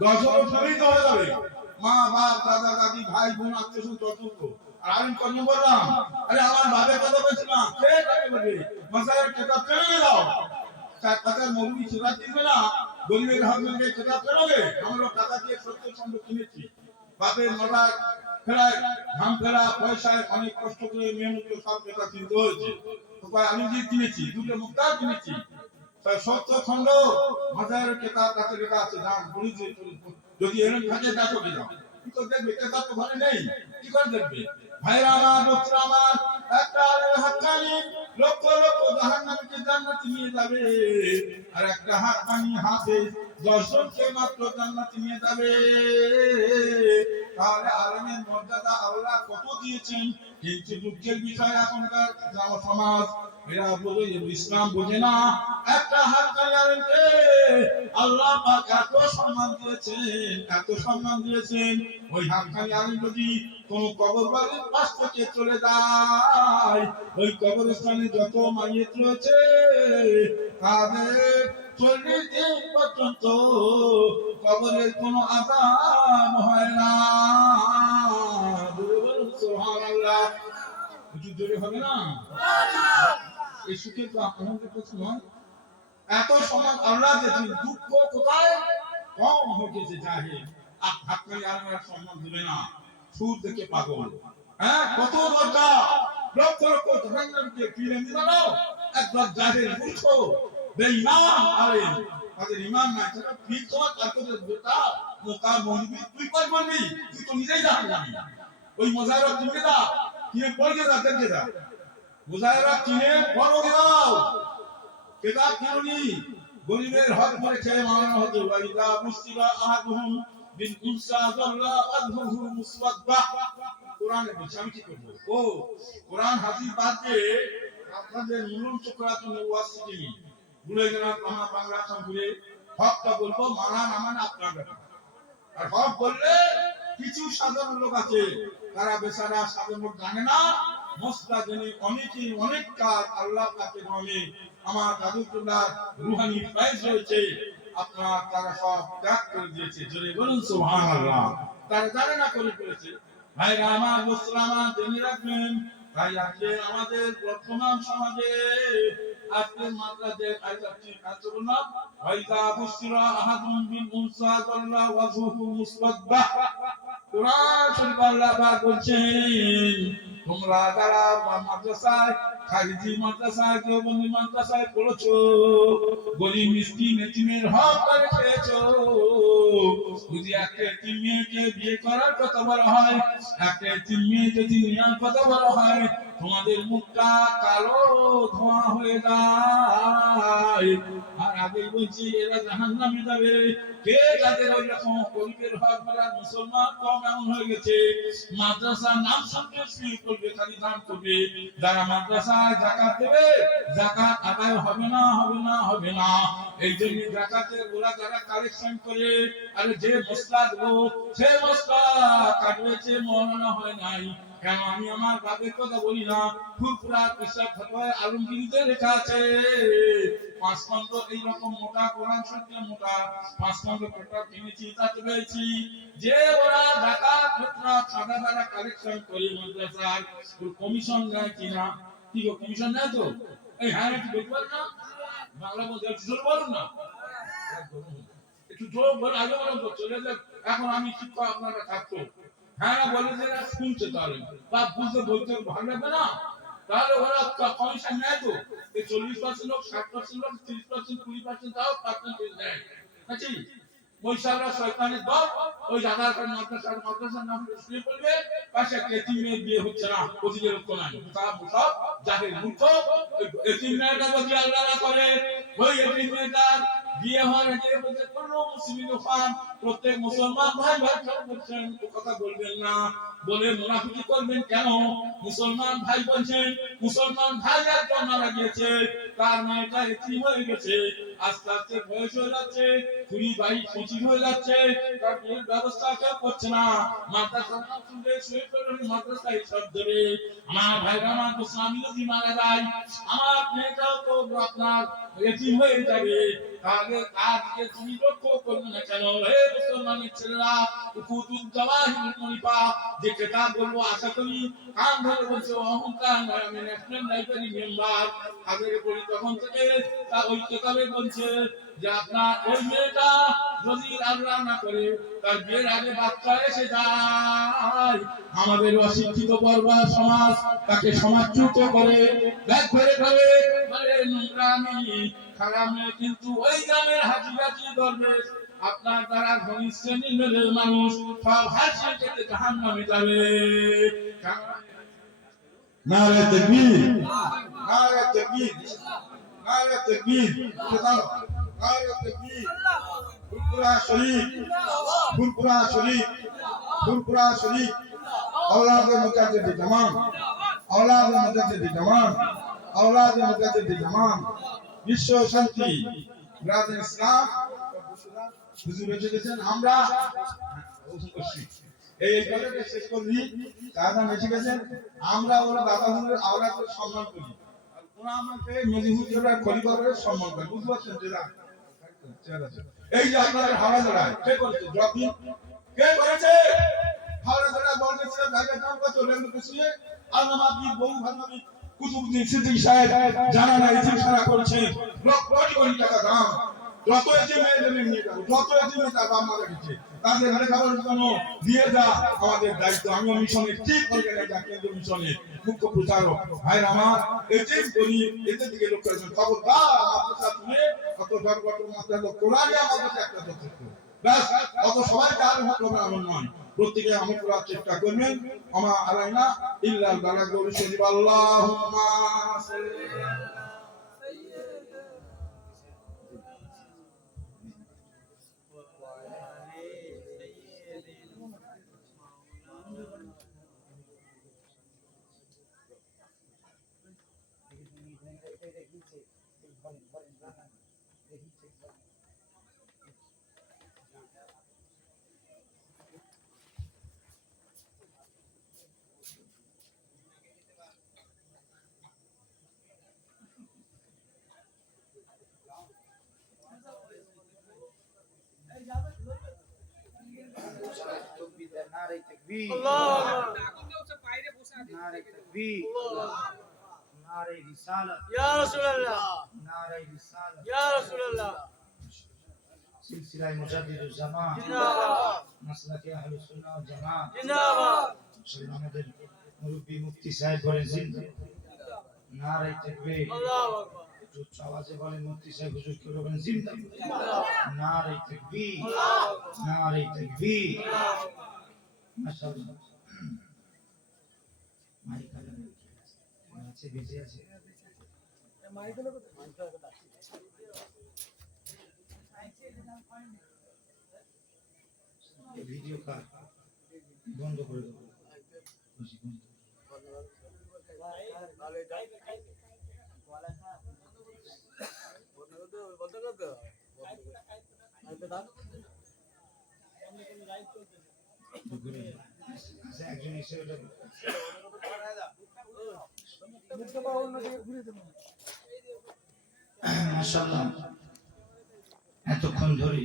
10 জন ফ্যামিলি তো হয়ে যাবে, মা বাপ দাদা দাদি ভাই বোন আত্মীয় স্বজন 10 জন। আর আমি কজন বললাম? আরে আমার বাবার কথা বলছিলাম, কে তাকে বলবে মাসায়ের কিতাব কেন দাও? তার কথার মৌলবি সুরাত দিবে না, গরিবের হাজবেন্ডকে কিতাব কেন দে? আমরা টাকা দিয়ে সত্য খণ্ড কিনেছি, বাপের মাথা ফেরায় ঘাম ফেরা পয়সায় অনেক কষ্ট করে মেহনত সব টাকা কিনতে হয়েছে। তো আমি যে কিনেছি, দুটো মুক্তার কিনেছি, সত্য খণ্ড মাসায়ের কিতাব কাছে লেখা আছে, দাম বলেছি। যদি এরকম থাকে দেখো কি দাও, কি করে দেখবে? কিতাব তো ঘরে নেই, কি করে দেখবে? ভাইরা আমার, লোকরা আমার, একটা হাক্কানি লক্ষ লক্ষ জাহান্নামীকে জান্নাতে নিয়ে যাবে, আর একটা হাক্কানি হাফেজ 10 জনকে মাত্র জান্নাতে নিয়ে যাবে। তাহলে আলেমের মর্যাদা আল্লাহ কত দিয়েছেন। কিন্তু দুঃখের বিষয় এখনকার সমাজ, এরা বলে ইসলাম বোঝে না। একটা হাক্কানি আলেমকে আল্লাহ পাক এত সম্মান দিয়েছেন, এত সম্মান দিয়েছেন, ওই হাক্কানি আলেম যদি কোন কবরবাড়ির পাশ থেকে চলে যায়, ওই কবরস্থানে যত মাইয়িত রয়েছে তাদের 40 দিন পর্যন্ত কবরের কোনো আযাব হয় না। বলুন সুবহানাল্লাহ। কিছু জোরে হবে না? এই সুখে তো আমাদের কিছু নয়। এত সম্মান আল্লাহ দিয়েছেন, দুঃখ কোথায় কম হয়ে গেছে জাহিল। হাক্কানি আলেমের সম্মান দিবে না, সুর দেখে পাগল। হ্যাঁ, কত দরকার লক্ষ লক্ষ জাহান্নামীকে ফিরে দিলানো একবার জাহিল মূর্খ বেঈমান আলেম, তাদের ঈমান নাই, তারা ফির তোমার কাছে বেটা মোকা মৌলবি তুই কই বলবি? তুই তো নিজেই জাহান্নামী। ওই মোজাহিরা কিনে দাও, কিনে পড়ে যা, দেখে যা, মোজাহিরা কিনে পড়ো দাও, কিতাব কিনুনি, গরিবের হক করে খেয়ে মানানো হতো। ওয়াইদা মুসিবা আহাদুহুম বিল উনসা যাল্লা আযহুহু মুসওয়াদ্দা। কোরআনে বলছে, আমি কি করব? ও কোরআন হাদিস বাদ দিয়ে আপনাদের মূল চক্রাত ওয়াজ শিখিনি, ভুলে গেলাম আমার বাংলা সম্পূর্ণে হকটা বলবো, মানা না মানে আপনার ব্যাপার। আর হক বললে কিছু সাধারণ লোক আছে, তারা বেচারা সাধারণ লোক জানে না, মসলা জেনে অনেকেই অনেক কাজ আল্লাহ পাকের নামে আমার দাদুল্লাহ রুহানি ফায়েজ রয়েছে, আপনার তারা সব ত্যাগ করে দিয়েছে। জোরে বলুন সুবহানাল্লাহ। তারা জানে না করে ফেলেছে। ভাইরা আমার, মুসলমান জেনে রাখবেন, তাই আজকে আমাদের বর্তমান সমাজে আজকে মাদ্রাসে আইতাছি কাজগুলো না, ওয়াইদা বুশরা আহাদুম বিল উনসা যাল্লা ওয়াজহুহু মুসওয়াদ্দা। কোরআন শরীফ আল্লাহ পাক বলছেন, তোমরা যারা মাদ্রাসায়, খারিজি মাদ্রাসায়, দেওবন্দি মাদ্রাসায় পড়েছো, গরিব মিসকিন এতিমের হক করে খেয়েছো, যদি একটা এতিম মেয়েকে বিয়ে করার কথা বলা হয়, একটা এতিম মেয়ে যদি নেওয়ার কথা বলা হয়, তোমাদের মুখটা কালো ধোঁয়া হয়ে যায়। আর আগে বলছি এরা জাহান্নামে যাবে। কে যাদের ওই রকম গরিবের হক বলা, মুসলমান কম এমন হয়ে গেছে, মাদ্রাসা নাম শুনতে শুরু করবে, খালি দান করবে। যারা মাদ্রাসায় যাকাত দেবে, যাকাত আদায় হবে না, হবে না, হবে না। এই জন্য যাকাতের ওরা যারা কালেকশন করে, আরে যে মসলা দেবো সে মসলা কাটবেছে, মৌলানা হয় নাই, কেন আমি আমার বাপের কথা বলি না? ফুরফুরা কিসা ফতোয়া আলমগীরিতে লেখা আছে 5 খন্ড এইরকম মোটা কোরআন শরীফের মোটা 5 খন্ড পেপার কিনেছি তাতে পেয়েছি যে ওরা জাকাত ফিতরা চাঁদা দ্বারা কালেকশন করে মাদ্রাসার কমিশন নেয় কিনা? কি গো কমিশন নেয় তো? এই হ্যাঁ একটু বলতে পারেন না? বাংলা বলতে একটু জোর বলুন না, একটু জোর বলে আগে বলুন তো চলে যাক। এখন আমি শিক্ষক আপনারা ছাত্র, হ্যাঁ না বলে যে শুনছে তাহলে বা বুঝতে বলতে ভালো লাগবে না? তাহলে ওরা কমিশন নেয় তো 40% লোক 60% লোক 30% 20% তাও পার্সেন্টেজ নেয় নাকি? বৈশাখরা শয়তানের দল ওই আধার কার্ড মাদ্রাসার নাম শুনে পড়বে পাশে এতিম মেয়ে বিয়ে হচ্ছে না ওদিকে লোক নাই তারা সব যাদের মূর্খ ওই এতিম মেয়েটা যদি আল্লাহ না করে ওই এতিম মেয়েটার বিয়ে হওয়ার আগে বলতে কোন মুসলিম খান প্রত্যেক মুসলমান ভাই ভাই সব বলছেন কথা বলবেন না বলে মুনাফিকি করবেন কেন? মুসলমান ভাই বলছেন মুসলমান ভাই একজন মারা গিয়েছে তার মেয়েটা এতিম হয়ে গেছে আস্তে আস্তে বয়স হয়ে যাচ্ছে 20-22-25 হয়ে যাচ্ছে তার বিয়ের ব্যবস্থা কেউ করছে না মাদ্রাসার নাম শুনলে শুয়ে পড়লে মাদ্রাসা হিসাব দেবে আমার ভাইরা আমার গোস্বামী যদি মারা যায় আমার মেয়েটাও তো আপনার এতিম হয়ে যাবে তাহলে তার দিকে তুমি লক্ষ্য করবে না কেন? হে মুসলমানের ছেলেরা উকুতুল জাওয়াহির মুনিফা যে কিতাব বলবো আশা করি কান ধরে বলছে অহংকার নয় আমি ন্যাশনাল লাইব্রেরি মেম্বার আগে পড়ি তখন থেকে তা ওই কিতাবে বলছে যে আপনার ওই মেয়েটা যদি আল্লাহ না করে তার বিয়ের আগে বাচ্চা এসে যায় আমাদের অশিক্ষিত বর্বর সমাজ তাকে সমাজচ্যুত করে ব্যাগ করে ফেলে মানে নোংরামি খারামে কিন্তু ওই গ্রামের হাজিরাজি দরবেশ আপনার দ্বারা ধনী শ্রেণীর মেলের মানুষ সব হাসিয়ে কেটে জাহান্নামে যাবে। নারে তাকবীর, নারে তাকবীর, নারে তাকবীর, নারে তাকবীর। ফুরফুরা শরীফ, ফুরফুরা শরীফ, ফুরফুরা শরীফ औलाद मुजाद्दिद जमान, औलाद मुजाद्दिद जमान, औलाद मुजाद्दिद जमान। বিশ্ব শান্তি ব্রাদার ইসলাম হুজুর এসেছেন আমরা এই কথাটা শেষ করি দাদা এসে গেছেন আমরা ওরা দাদা হুজুরের আওলাদকে সম্মান করি আর ওরা আমাকে মেজি হুজুরের পরিবারের সম্মান করে বুঝতে পারছেন যেটা এই যে আপনাদের হাওড়া জেলায় কে করেছে জবি কে করেছে হাওড়া জেলা বলছে ভাইয়ের নাম কত রেন্দু কুসিয়ে আর নাম আপনি বহু ভাবি কুতুবউদ্দিন সিদ্দিকী সাহেব জানা না ইতিম সারা করেছে কোটি কোটি টাকা দাম যত এজিমে নিয়ে যাও যত এজিমে তার দাম মারা গেছে তাদের ঘরে খাবার জন্য দিয়ে যা আমাদের দায়িত্ব আমি মিশনের ঠিক অর্গানাইজার কেন্দ্র মিশনের মুখ্য প্রচারক ভাই আমার এজিম করি এতে থেকে লোক করেছেন খবরদার আমাদের সাথে কত গর্বত মাত্রা কোরআনে আমাদের একটা যথেষ্ট ব্যাস অত সবাই কার মত এমন নয় প্রত্যেকে আমল করার চেষ্টা করবেন আমা আলাইনা ইল্লাল বালাগুল শরীফ আল্লাহুম্মা সাল্লি नारे तकबीर বাইরে বসে আছে नारे तकबीर नारे रिसालत या रसूल अल्लाह नारे रिसालत या रसूल अल्लाह सिलसिला मुजाद्दिदुल जमान जिंदाबाद মাসলাকে আহলুস সুন্নাহ ওয়াল জামাত जिंदाबाद আমাদের মুরব্বি মুফতি সাহেব বলেন জিন্দাবাদ নারে তাকবীর अल्लाहु अकबर একটু আওয়াজে বলেন মুফতি সাহেব হুজুর কে বলেন জিন্দাবাদ নারে তাকবীর নারে তাকবীর মাশাআল্লাহ মাইক আছে বেঁচে আছে ভিডিও কার বন্ধ করে দেবো খুশি বন্ধ আচ্ছা, একজন এসে ওটা মাশাআল্লাহ এতক্ষণ ধরে